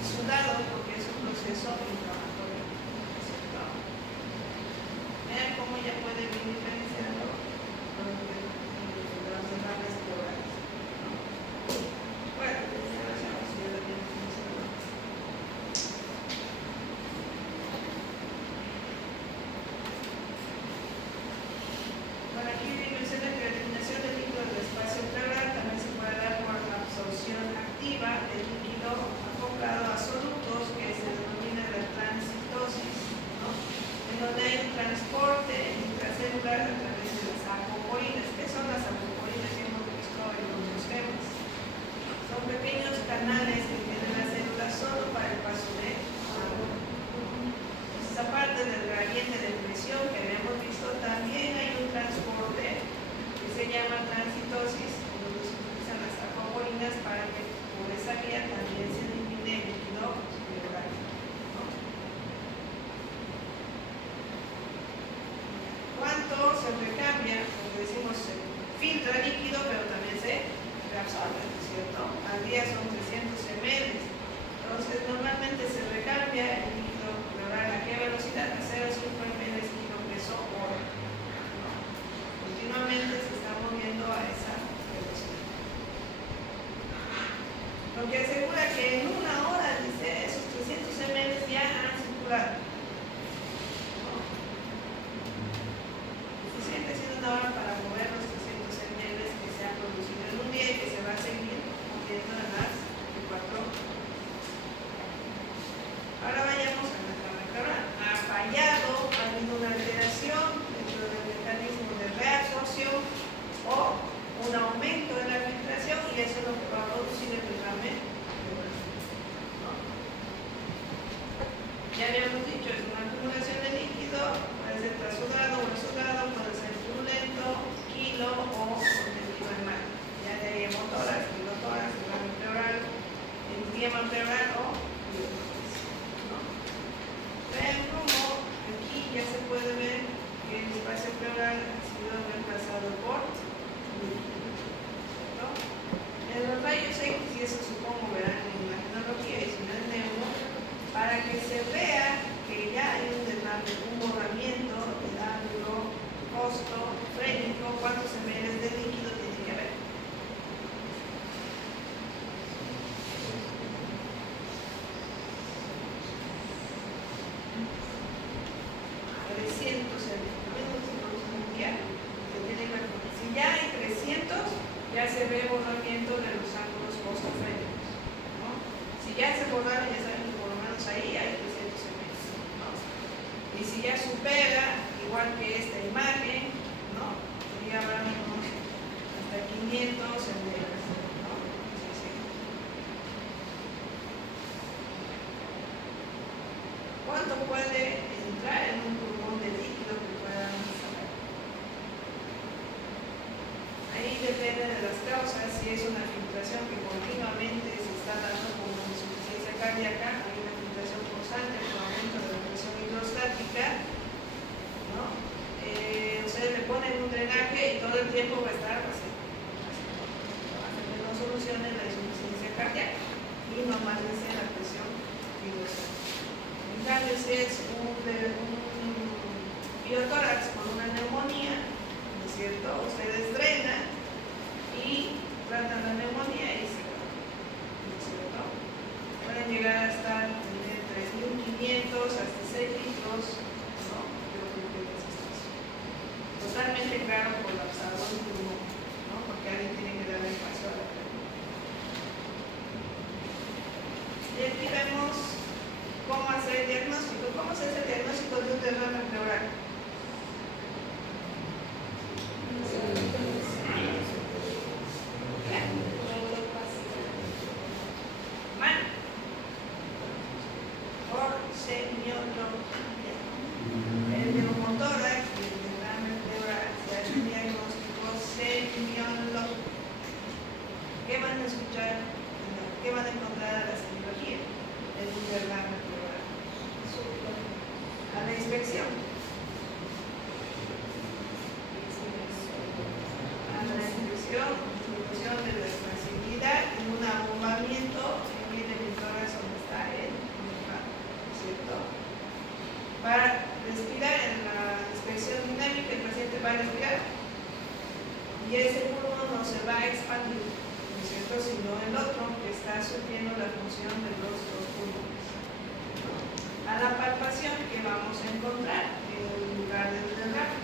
Exudado porque es un proceso inflamatorio, ¿cierto? Vean cómo ya pueden ir diferenciando los derrames pleurales. Bueno, ya lo sabemos, ya lo habíamos mencionado. Bueno, aquí menciona que la eliminación del líquido del espacio pleural también se puede dar por la absorción activa del líquido acoplado a solutos, que se denomina la transitosis, ¿no? En donde hay un transporte intracelular a través de las acoporinas. ¿Qué son las acoporinas? Que hemos visto en otros temas. Son pequeños canales que tienen las células solo para el paso de agua. Entonces, aparte del gradiente de presión que habíamos visto, también hay un transporte que se llama transitosis, donde se utilizan las acoporinas para que por esa vía también se elimine el líquido pleural, ¿no? ¿Cuánto se recambia? Como decimos, se filtra líquido, pero también se reabsorbe, ¿no es cierto? Al día son 300 ml. Entonces, normalmente se recambia el líquido pleural a qué velocidad? A 0,5 ml kilo peso hora, ¿no? Continuamente se está moviendo a esa velocidad. Lo que asegura que en una hora, dice, esos 300 ml ya han circulado, ¿no? Suficiente siendo una hora para mover los 300 ml que se han producido en un día y que se va a seguir moviendo en las 24 horas. Ahora vayamos a la derrame pleural. Ha fallado, ha habido una alteración dentro del mecanismo de reabsorción o un aumento de la filtración y eso es lo que va a producir el derrame pleural, ¿no? Ya habíamos dicho, es una acumulación de líquido, puede ser trasudado o exudado, puede ser purulento, kilo o contenido en mar. Ya de ahí hemotoras, kilotoras, derrame pleural, enfisema pleural o pilotoras, ¿no? Vean cómo aquí ya se puede ver que el espacio pleural ha sido reemplazado por líquido, ¿no? En los rayos X, y eso supongo verán en la tecnología y si no es neuro, para que se vea que ya hay un derrame, un borramiento del ángulo costo frénico, cuántos ml de líquido tiene que haber. Si ya hay 300, ya se ve borramiento de los ángulos costofrénicos, ¿no? Si ya se borraron, ya saben que por lo menos ahí hay 300 ml, ¿no? Y si ya supera, igual que esta imagen, ¿no? Ya hablamos hasta 500 ml, ¿no? Sí, sí. ¿Cuánto puede entrar en un pulmón de líquido que puedan sacar? Ahí depende causa, si es una filtración que continuamente se está dando como insuficiencia cardíaca, hay una filtración constante con aumento de la presión hidrostática, ¿no? Ustedes le ponen un drenaje y todo el tiempo va a estar vacío. Hasta que no solucionen la insuficiencia cardíaca y normalice la presión hidrostática. En cambio, si es un biotórax con una neumonía, ¿no es cierto? Ustedes drenan y tratan la neumonía y se va, ¿no es cierto? Pueden llegar a estar de 3.500 hasta 6 litros, ¿no? De espacio. Totalmente claro, colapsado el pulmón, ¿no? Porque alguien tiene que darle espacio a la pierna. Y aquí vemos cómo hacer el diagnóstico. ¿Cómo se hace el diagnóstico de un derrame pleural? Por semiología. El neumotórax y el derrame pleural se hace un diagnóstico semiológico. ¿Qué van a escuchar? ¿Qué van a encontrar a la semiología? El derrame pleural. A la inspección. A la inspección, disminución de la expansibilidad en un abombamiento en el tórax donde está el derrame, ¿cierto? Para respirar en la inspección dinámica, el paciente va a respirar y ese pulmón no se va a expandir, ¿no es cierto?, sino el otro que está sufriendo la función de los dos pulmones. A la palpación, que vamos a encontrar en el lugar del derrame.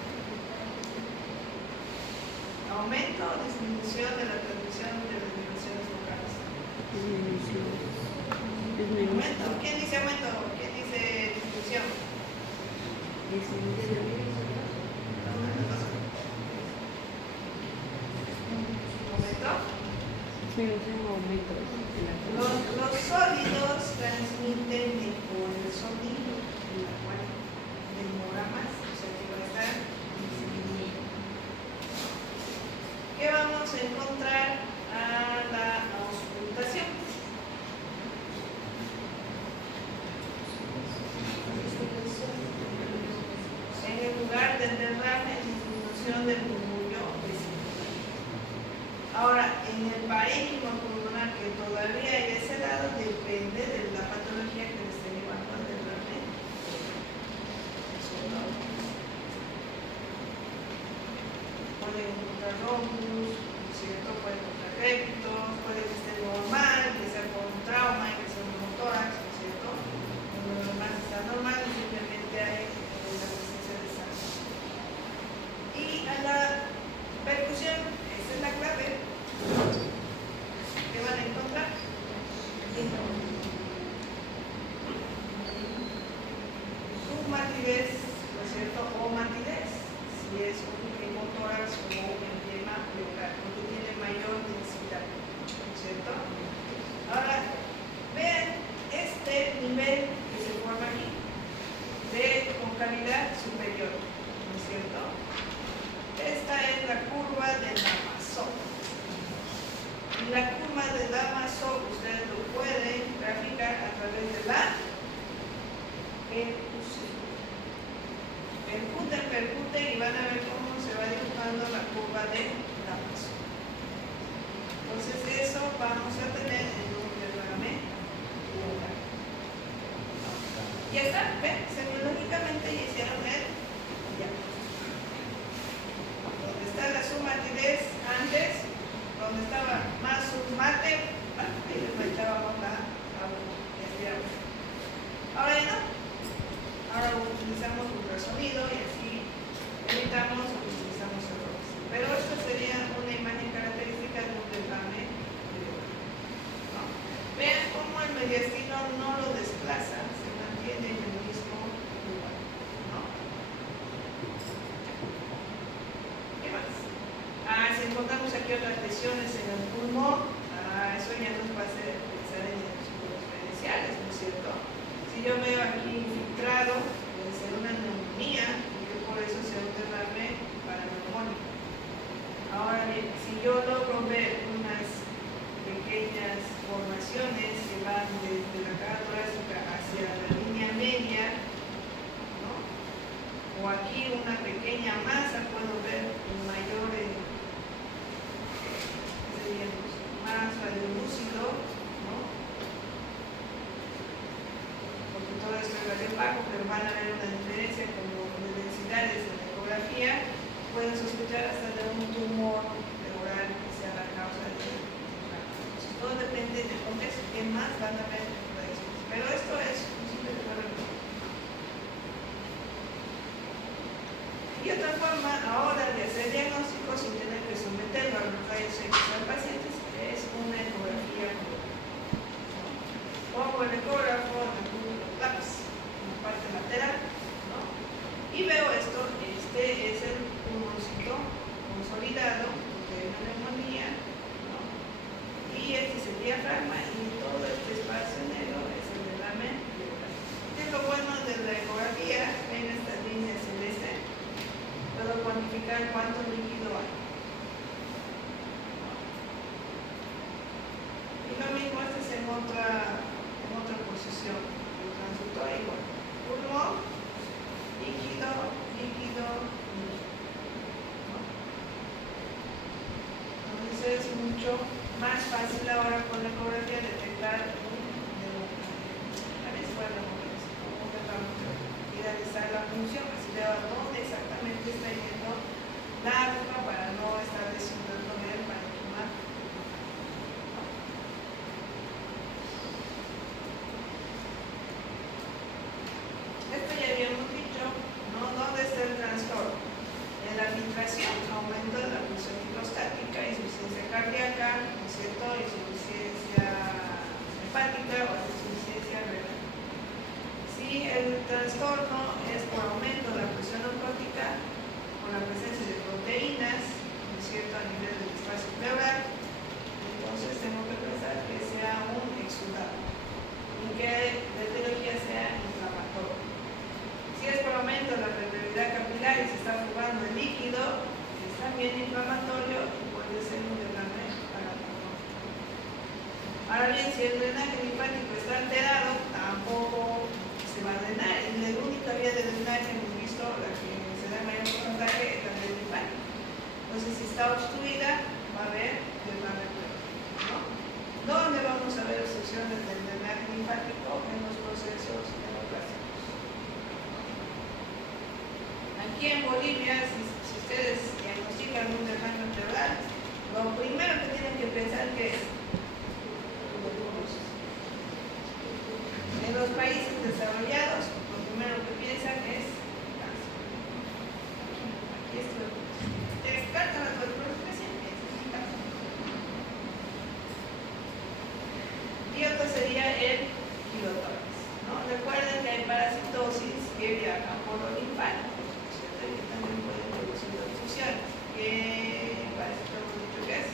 Aumento o disminución de la transmisión de las vibraciones vocales. Aumento. ¿Quién dice aumento? ¿Quién dice disminución? ¿Aumento? Los sólidos transmiten mejor el sonido, la cual demora más, o sea que va a estar disminuido. ¿Qué vamos a encontrar a la auscultación? En el lugar del derrame, disminución del murmullo vesicular. Ahora, en el parénquima pulmonar que todavía hay ese lado, depende de la patología que le esté llevando al derrame. Puede encontrar rombus, ¿cierto? Puede encontrar crépitos, puede que esté normal, que sea por un trauma, que sea un neumotórax, ¿no es cierto? Cuando lo demás está normal, simplemente hay la presencia de sangre. Y a la percusión, esa es la clave. ¿Qué van a encontrar? Submatidez, ¿no es cierto? O matidez, si es un hemotórax o un edema pleural, porque tiene mayor densidad, ¿no es cierto? Ahora, vean este nivel que se forma aquí, de concavidad superior, ¿no es cierto? Esta es la curva de Lamassoure. Y la curva de Lamassoure ustedes lo pueden graficar a través de la percusión. Percuten y van a ver cómo se va dibujando la curva de Lamassoure. Entonces eso vamos a tener en un derrame pleural. Ya está, ¿ven? Semiológicamente ya hicieron el diagnóstico. Donde está la submatidez antes, donde estaba más submate, y después echábamos la agua. Ahora ya no. Ahora utilizamos ultrasonido y así evitamos o utilizamos errores. Pero esta sería una imagen característica de un derrame pleural, ¿no? Vean cómo el mediastino no lo desplaza, se mantiene en el mismo lugar, ¿no? ¿Qué más? Si encontramos aquí otras lesiones en el pulmón, eso ya nos va a hacer pensar en diagnósticos diferenciales, ¿no es cierto? Si yo veo aquí infiltrado, puede ser una neumonía, y que por eso sea un derrame paraneumónico. Ahora bien, si yo logro ver un pueden sospechar hasta de un tumor oral que sea la causa de entonces, todo depende del contexto, qué más van a ver después. Pero esto es un simple recuerdo. Y otra forma ahora de hacer diagnósticos sin tener que someterlo a los rayos X al paciente es una ecografía. Pongo el ecógrafo en el lápiz, en la parte lateral, ¿no? Y veo esto, este es el pulmoncito consolidado de una neumonía, ¿no? Y este es el diafragma y todo este espacio negro es el de la mente. ¿Qué es lo bueno de la ecografía? En esta línea celeste puedo cuantificar cuánto líquido hay. Y lo mismo este es en otra posición. El transductor igual. Pulmón, líquido, líquido, líquido. Entonces es mucho más fácil ahora con la ecografía detectar también se puede y realizar la función, así veo a dónde exactamente está yendo la aguja para no estar designando bien para tomar. Esto ya habíamos dicho, ¿no? ¿Dónde está el trastorno? En la filtración, aumento de la presión hidrostática, insuficiencia cardíaca, ¿no es cierto? Insuficiencia hepática o insuficiencia renal. Si el trastorno es por aumento de la presión oncótica, por la presencia de proteínas, ¿no es cierto?, a nivel del espacio pleural, entonces tengo que pensar que sea un exudado y que la etiología sea inflamatoria. Si es por aumento de la permeabilidad capilar y se está fugando el líquido, es también inflamatorio y puede ser un derrame paratrófico. Ahora bien, si el drenaje linfático está alterado, tampoco se va a drenar. En la única vía de drenaje hemos visto la que se da mayor porcentaje es la vía linfática. Entonces, si está obstruida, va a haber derrame pleural, ¿no? ¿Dónde vamos a ver obstrucciones del drenaje linfático? En los procesos neoplásicos. Aquí en Bolivia, si ustedes diagnostican un derrame pleural, lo primero que tienen que pensar que es en los países desarrollados, lo primero que piensan es cáncer. Aquí esto descartan la tuberculosis reciente. Y otro sería el kilotórax, ¿no? Recuerden que hay parasitosis que viajan por lo linfático, ¿cierto? Y que también pueden producir obstrucciones. ¿Qué parásito hemos dicho que es?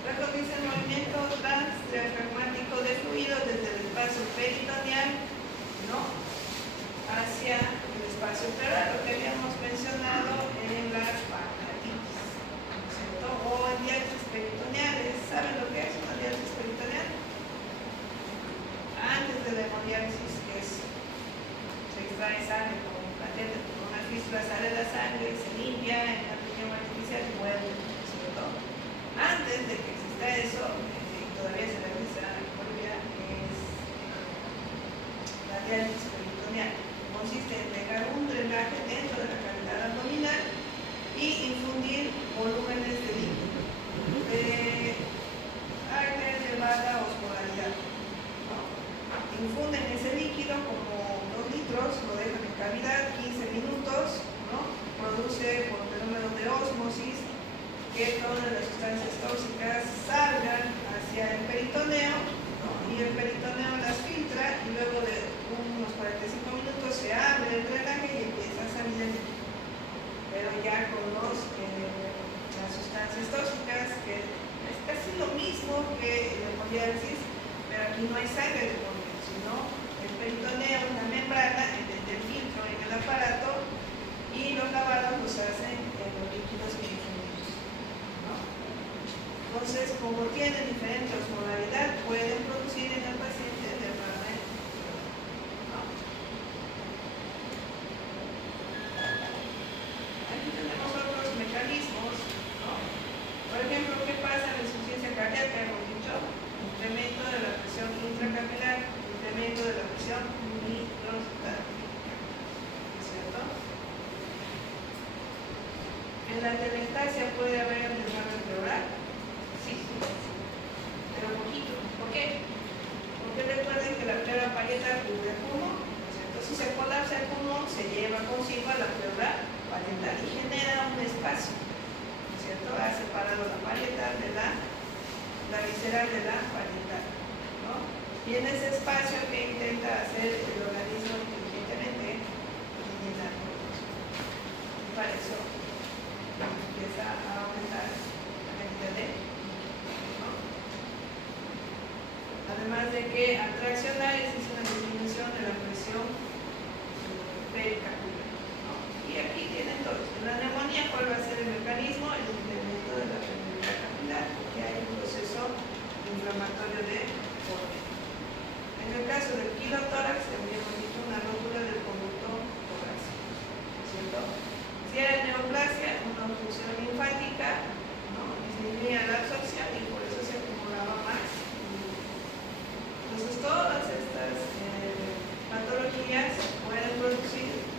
Reproduce el movimiento transdiafragmático de fluido desde el espacio peritoneal, ¿no?, hacia el espacio pleural, lo que habíamos mencionado en las pancreatitis, ¿no es cierto? O en diálisis peritoneales. ¿Saben lo que es una diálisis peritoneal? Antes de la hemodiálisis, que es, se extrae sangre con un catéter, con una fístula sale la sangre, se limpia en la riñón artificial y vuelve, ¿no es cierto? Antes de que exista eso, todavía se realiza en Bolivia, es la diálisis peritoneal. Consiste en dejar un drenaje dentro de la cavidad abdominal y infundir volúmenes de líquido de alta elevada osmolaridad, ¿no? Infunden ese líquido como 2 litros, lo dejan en cavidad 15 minutos, ¿no? Produce por fenómeno de ósmosis que todas las sustancias tóxicas salgan hacia el peritoneo, ¿no? Y el peritoneo las filtra y luego de unos 45 minutos se abre el drenaje y empieza a salir el líquido. Pero ya con las sustancias tóxicas, que es casi lo mismo que la hemodiálisis, pero aquí no hay sangre de por medio, sino el peritoneo, una membrana entre el filtro en el aparato y los lavados los hacen en los líquidos que infundimos, ¿no? Entonces, como tienen diferente osmolaridad, pueden producir en el paciente derrame, ¿no? Aquí tenemos otros En la atelectasia puede haber derrame pleural, sí, pero poquito. ¿Por qué? Porque recuerden que la pleura parietal cubre el pulmón. Entonces, si se colapsa el pulmón, se lleva consigo a la pleura parietal y genera un espacio, ¿no es cierto? Ha separado la parietal de la visceral de la parietal, ¿no? Y en ese espacio que intenta hacer el organismo inteligentemente, llenarlo. Para eso empieza a aumentar la cantidad de líquido, ¿no? Además de que al traccionar existe una disminución de la presión pericapilar, ¿no? Y aquí tienen todos. En la neumonía, ¿cuál va a ser el mecanismo? El incremento de la permeabilidad capilar, porque hay un proceso inflamatorio de orden. En el caso del quilotórax, tendríamos dicho una rotura del conducto torácico, ¿no es cierto? Si era neoplasia, una obstrucción linfática, ¿no? Disminuía la absorción y por eso se acumulaba más. Entonces, todas estas patologías pueden producir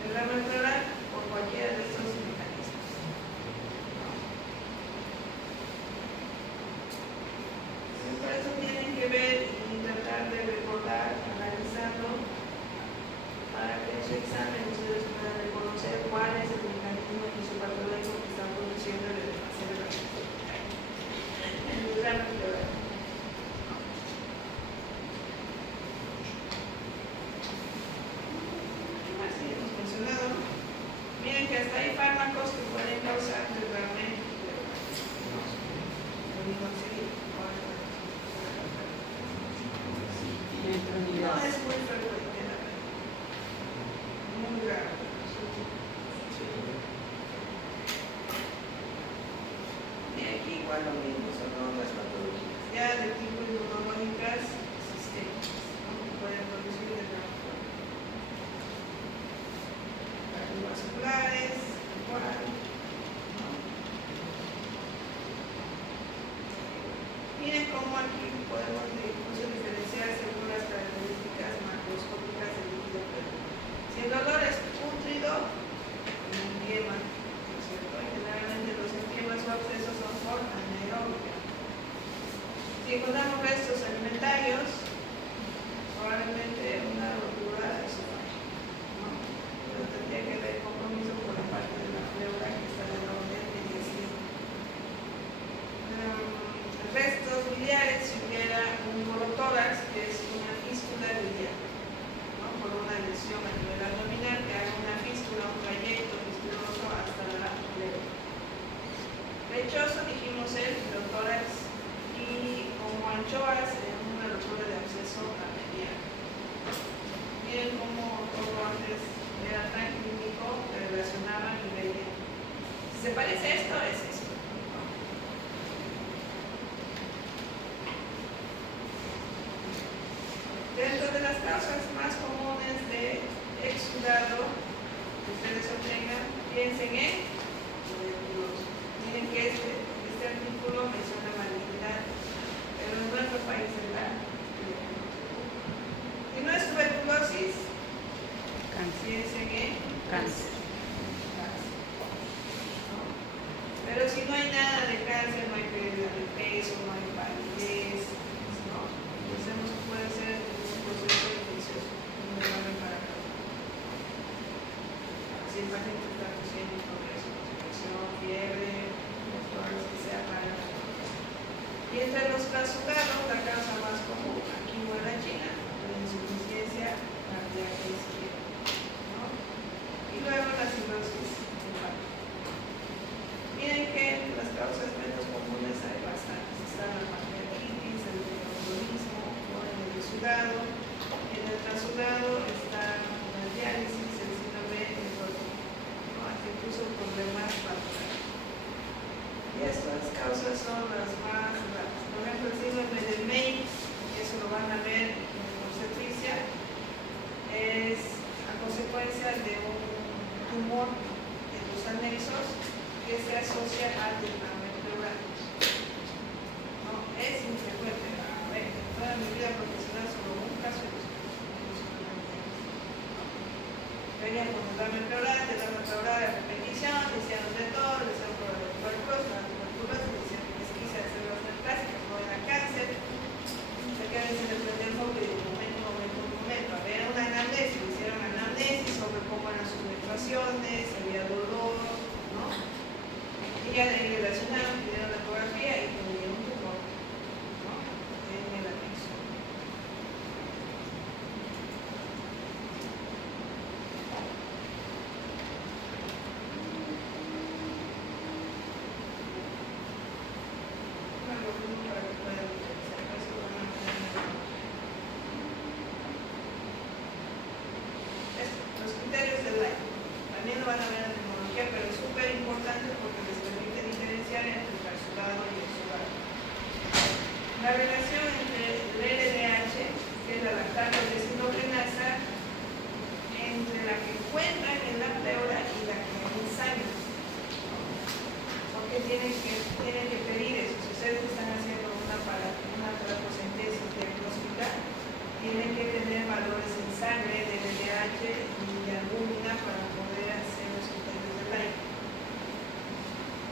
derrame pleural por cualquiera de estos mecanismos, ¿no? Por eso tienen que ver y tratar de recordar, analizarlo, para que en su examen ustedes puedan reconocer cuál es el mecanismo fisiopatológico que está produciendo el derrame pleural. Así hemos mencionado. Miren que hasta hay fármacos que pueden causar derrame pleural. No es muy frecuente, la verdad. Muy raro. Y aquí igual lo mismo, son otras patologías, ya de tipo inmunológicas sistémicas, ¿no? Que pueden producir derrame pleural. Cardiovasculares, igual, ¿no? Miren cómo aquí podemos incluso diferenciar según las características macroscópicas del líquido pleural. Si el dolor es pútrido, un edema, ¿no es cierto? Y generalmente los esquemas o abscesos son por anaerobia. Si encontramos restos alimentarios, probablemente una rotura esofágica, ¿no? Pero tendría que haber compromiso por la parte de la pleura que está de la orden mediación. Restos biliares, si hubiera un corotórax, que es una fístula biliar, ¿no? Por una lesión a nivel abdominal, que haga una fístula, un trayecto fistuloso hasta la pleura. Lechoso, dijimos el corotórax, y como anchoas en una rotura de absceso mediano. Miren cómo todo antes era tan clínico, que relacionaban y veían. Si se parece a esto, es esto. Dentro de las causas más comunes de exudado que ustedes obtengan, piensen en tuberculosis. Miren que este artículo menciona malignidad, pero en nuestro país es la tuberculosis. Si no es tuberculosis, piensen en Cáncer. ¿no? Pero si no hay nada de cáncer, no hay pérdida de peso, no hay palidez, ¿no? Pensemos que puede ser un proceso infeccioso, un derrame para acá. Si el paciente está tosiendo en progreso, constipación, fiebre, doctor, que sea para la. Y entre los clasificados, la causa más común aquí o en la China, la insuficiencia cardíaca izquierda, ¿no? Y luego la cirrosis hepática. Miren que las causas menos comunes hay bastantes. Está la pancreatitis, el alcoholismo, el exudado. En el transudado está la diálisis, el síndrome de Gorlin, ¿no? Hasta incluso problemas vasculares. Y estas causas son las más raras. Por ejemplo, el síndrome de May, eso lo van a ver en obstetricia, es a consecuencia de un tumor en los anexos que se asocia al derrame pleural. ¿No? Es infrecuente. A ver, en toda mi vida profesional solo un caso de venían con derrame pleural, a repetición, decían Y ya de ahí relacionaron, pidieron la ecografía y tuvieron un tumor, ¿no? En el anexo. Bueno, lo mismo para que puedan visualizar, por eso lo van a poner en el- Los criterios del LAI. También lo van a ver en neumología, pero es súper importante porque les permite diferenciar entre el calculado y el sudado. La relación entre el LDH, que es la lactato deshidrogenasa, entre la que encuentran en la pleura y la que hay en sangre. Porque tienen que pedir eso. Si ustedes están haciendo una farmacocentesis diagnóstica, tienen que tener valores en sangre de LDH y de albúmina para poder hacer los criterios de LAI.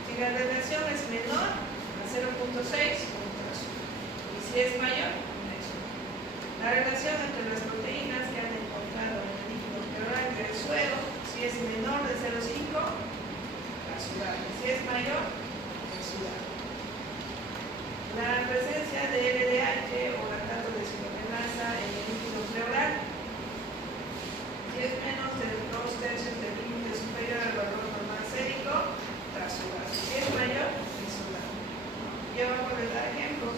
Si la relación es menor a 0.6, un trazo. Y si es mayor, un exo. La relación entre las proteínas que han encontrado en el líquido pleural y el suelo, si es menor de 0.5, trasudado. Si es mayor, exudado. La presencia de LDH o lactato deshidrogenasa en el líquido pleural, si es menos de 2/3 del límite superior al valor normal sérico, trasudado. Si es mayor, exudado. Y abajo les da ejemplos.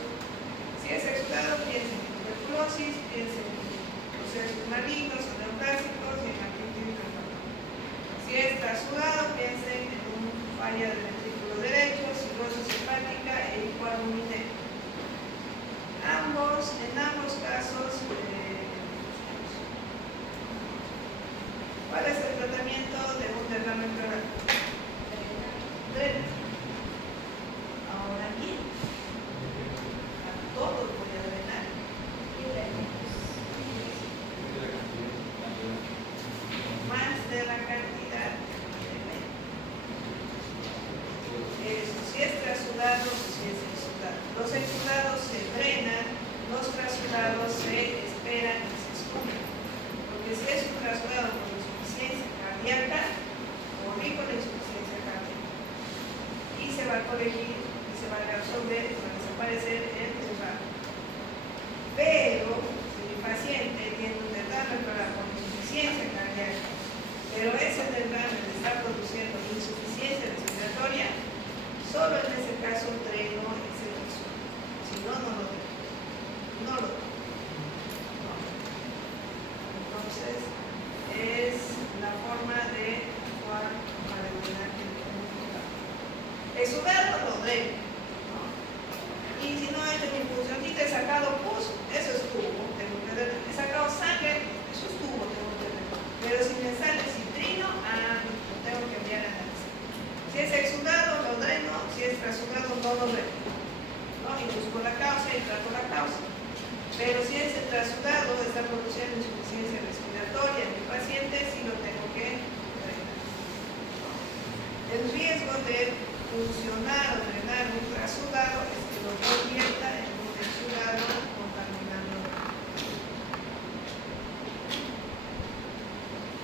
Si es exudado, piensen en tuberculosis, piensen en procesos malignos o neoplásicos y en artritis reumatoide. Si es trasudado, piensen en un falla del ventrículo derecho, cirrosis hepática e hipoalbuminemia. En ambos casos, ¿cuál es el tratamiento de un derrame pleural? Drena. Ahora bien, a todos voy a drenar. Más de la cantidad de menos. Eso, si es trasudado o si es exudado. Los exudados se drenan, los trasudados se esperan y se escupen. Porque si es un trasudado por insuficiencia cardíaca, morir con insuficiencia cardíaca. Y se va a corregir y se va a reabsorber y va a desaparecer el derrame. Pero si el paciente tiene un derrame por insuficiencia cardíaca, pero ese derrame le está produciendo insuficiencia respiratoria, solo en ese caso dreno ese exudo. Si no, no lo dreno. No lo dreno. No. Entonces, es la forma de actuar para drenar el exudado. Exudado lo dreno, ¿no? Y si no he hecho mi funcioncita, he sacado pus, eso es tubo, tengo que drenar. He sacado sangre, eso es tubo, tengo que drenar. Pero si me sale citrino, lo tengo que enviar a análisis. Si es exudado, lo dreno. Si es trasudado, no lo dreno, ¿no? Y busco la causa y trato la causa. Pero si es trasudado, está produciendo insuficiencia respiratoria en mi paciente, sí lo tengo que drenar, ¿no? El riesgo de funcionar o drenar un trasudado es que lo convierta en un exudado contaminando.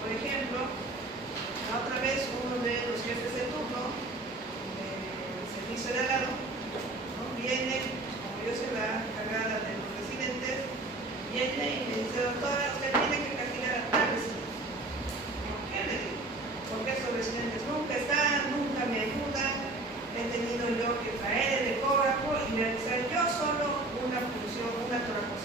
Por ejemplo, la otra vez uno de los jefes de turno del servicio de al lado, ¿no? Viene, como yo soy la encargada de los residentes, viene y me dice: doctora, usted tiene que castigar a tal residente. ¿Por qué? Le digo, porque estos residentes nunca están, nunca me ayudan, he tenido yo que traer el ecógrafo y realizar yo solo una función, una toracoscopia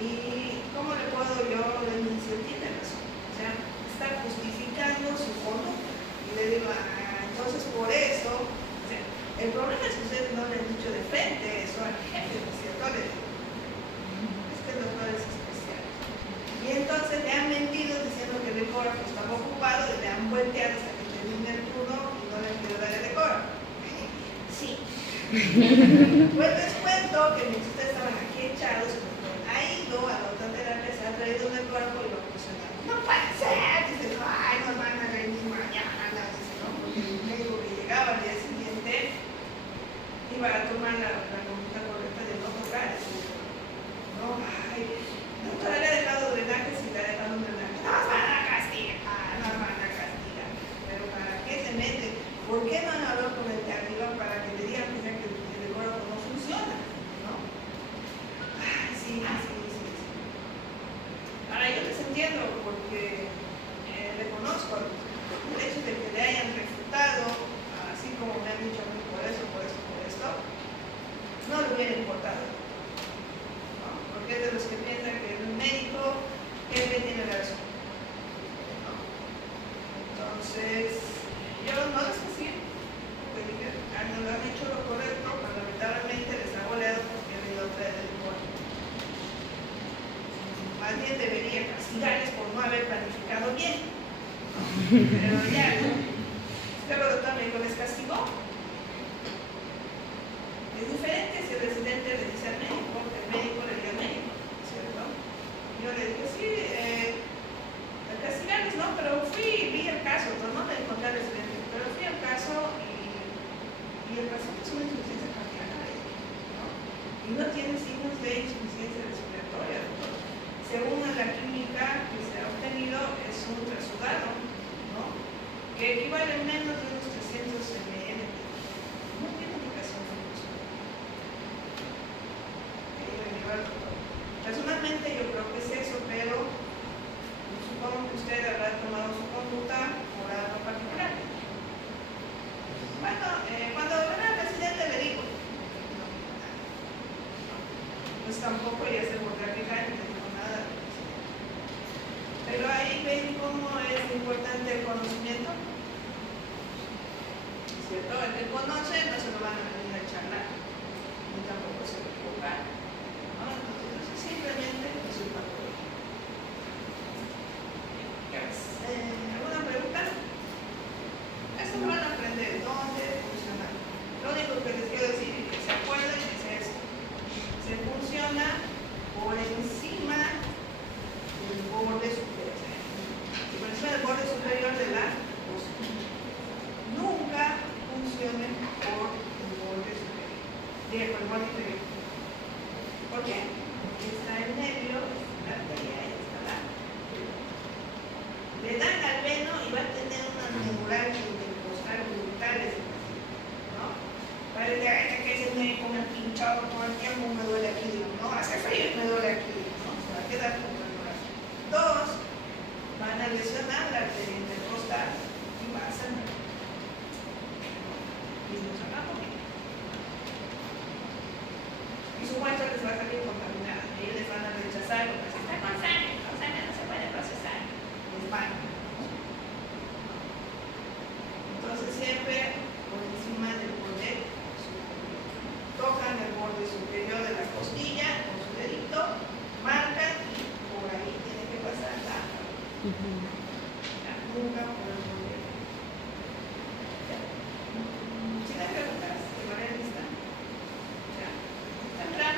¿Y cómo le puedo yo decir? Tiene razón. O sea, está justificando su conducta. Y le digo, entonces por eso, o sea, el problema es que ustedes no le han dicho de frente eso al jefe, ¿no es cierto? Le digo, es que el doctor es especial. Y entonces le han mentido diciendo que el ecógrafo estaba ocupado y le han volteado hasta que termine el turno y no le han querido dar el ecógrafo. Sí. Pues les cuento que mientras ustedes estaban aquí echados, ha ido a la otra terapia, se ha traído un ecógrafo y lo ha funcionado. No puede ser, dice, no, ay, nos van a venir mañana, dice, ¿no? Porque el médico que llegaba al día siguiente iba a tomar la conducta correcta de no tocar ese ecógrafo. No, ay, doctora, le ha dejado drenaje, sí, le ha dejado un drenaje. Nos van a castigar, nos van a castigar. Pero ¿para qué se mete? ¿Por qué no han hablado con el de arriba para que le digan que el ecógrafo no funciona? ¿No? Ay, sí. Ahora yo les entiendo porque reconozco el hecho de que le hayan refutado, así como me han dicho a mí por esto, no le hubiera importado. ¿No? Porque es de los que piensan que el médico siempre tiene razón. ¿No? Entonces, yo no les decía, porque dije, no lo han hecho lo correcto, pero lamentablemente les ha goleado porque han ido a traer el licor. Más bien debería castigarles por no haber planificado bien. Pero ya, ¿no? Pero el doctor médico les castigó. Es diferente si el residente le dice al médico, el médico le dice al médico, ¿cierto? Yo le dije, sí, castigarles no, pero vi el caso, no me encontré al residente, pero fui al caso y el paciente es una insuficiencia cardíaca, ¿no? Y no tiene signos de insuficiencia respiratoria, doctor. Según la clínica que se ha obtenido, es un trasudado, ¿no? Que equivale a menos de unos 300 ml. No tiene indicación de uso. Personalmente yo creo que es eso, pero supongo que usted habrá tomado su conducta por algo particular. Bueno, cuando venga el presidente le digo, pues tampoco ya se volvió a quejar y no dijo nada. Pero ahí ven cómo es importante el conocimiento. ¿Cierto? El que conoce no se lo van a venir a charlar, ni tampoco se lo equivocar. ¿No? Entonces simplemente es un papel. ¿Alguna pregunta? Esto lo van a aprender, dónde funciona. Lo único que les quiero decir y que se acuerden es esto. Se funciona por encima del borde superior. Por encima del borde superior de la costilla. Nunca funcione por el borde superior. Diga, por el borde inferior. ¿Por qué? Porque está el nervio, la arteria, ahí está la. Le dan al veno y va a tener una neuralgia intercostal brutal, ¿no? Parece que ese médico me ha pinchado todo el tiempo, me duele aquí, digo, no, hace frío y me duele aquí, ¿no? Se va a quedar con la neuralgia. Dos, van a lesionar la arteria intercostal y va a sanar. Y nos sacamos. Y su muestra les va a salir contaminada. Ellos les van a rechazar porque está con sangre no se puede procesar. Les van. Entonces siempre por encima del borde superior. Tocan el borde superior de la costilla con su dedito, marcan y por ahí tiene que pasar la. Nunca por el borde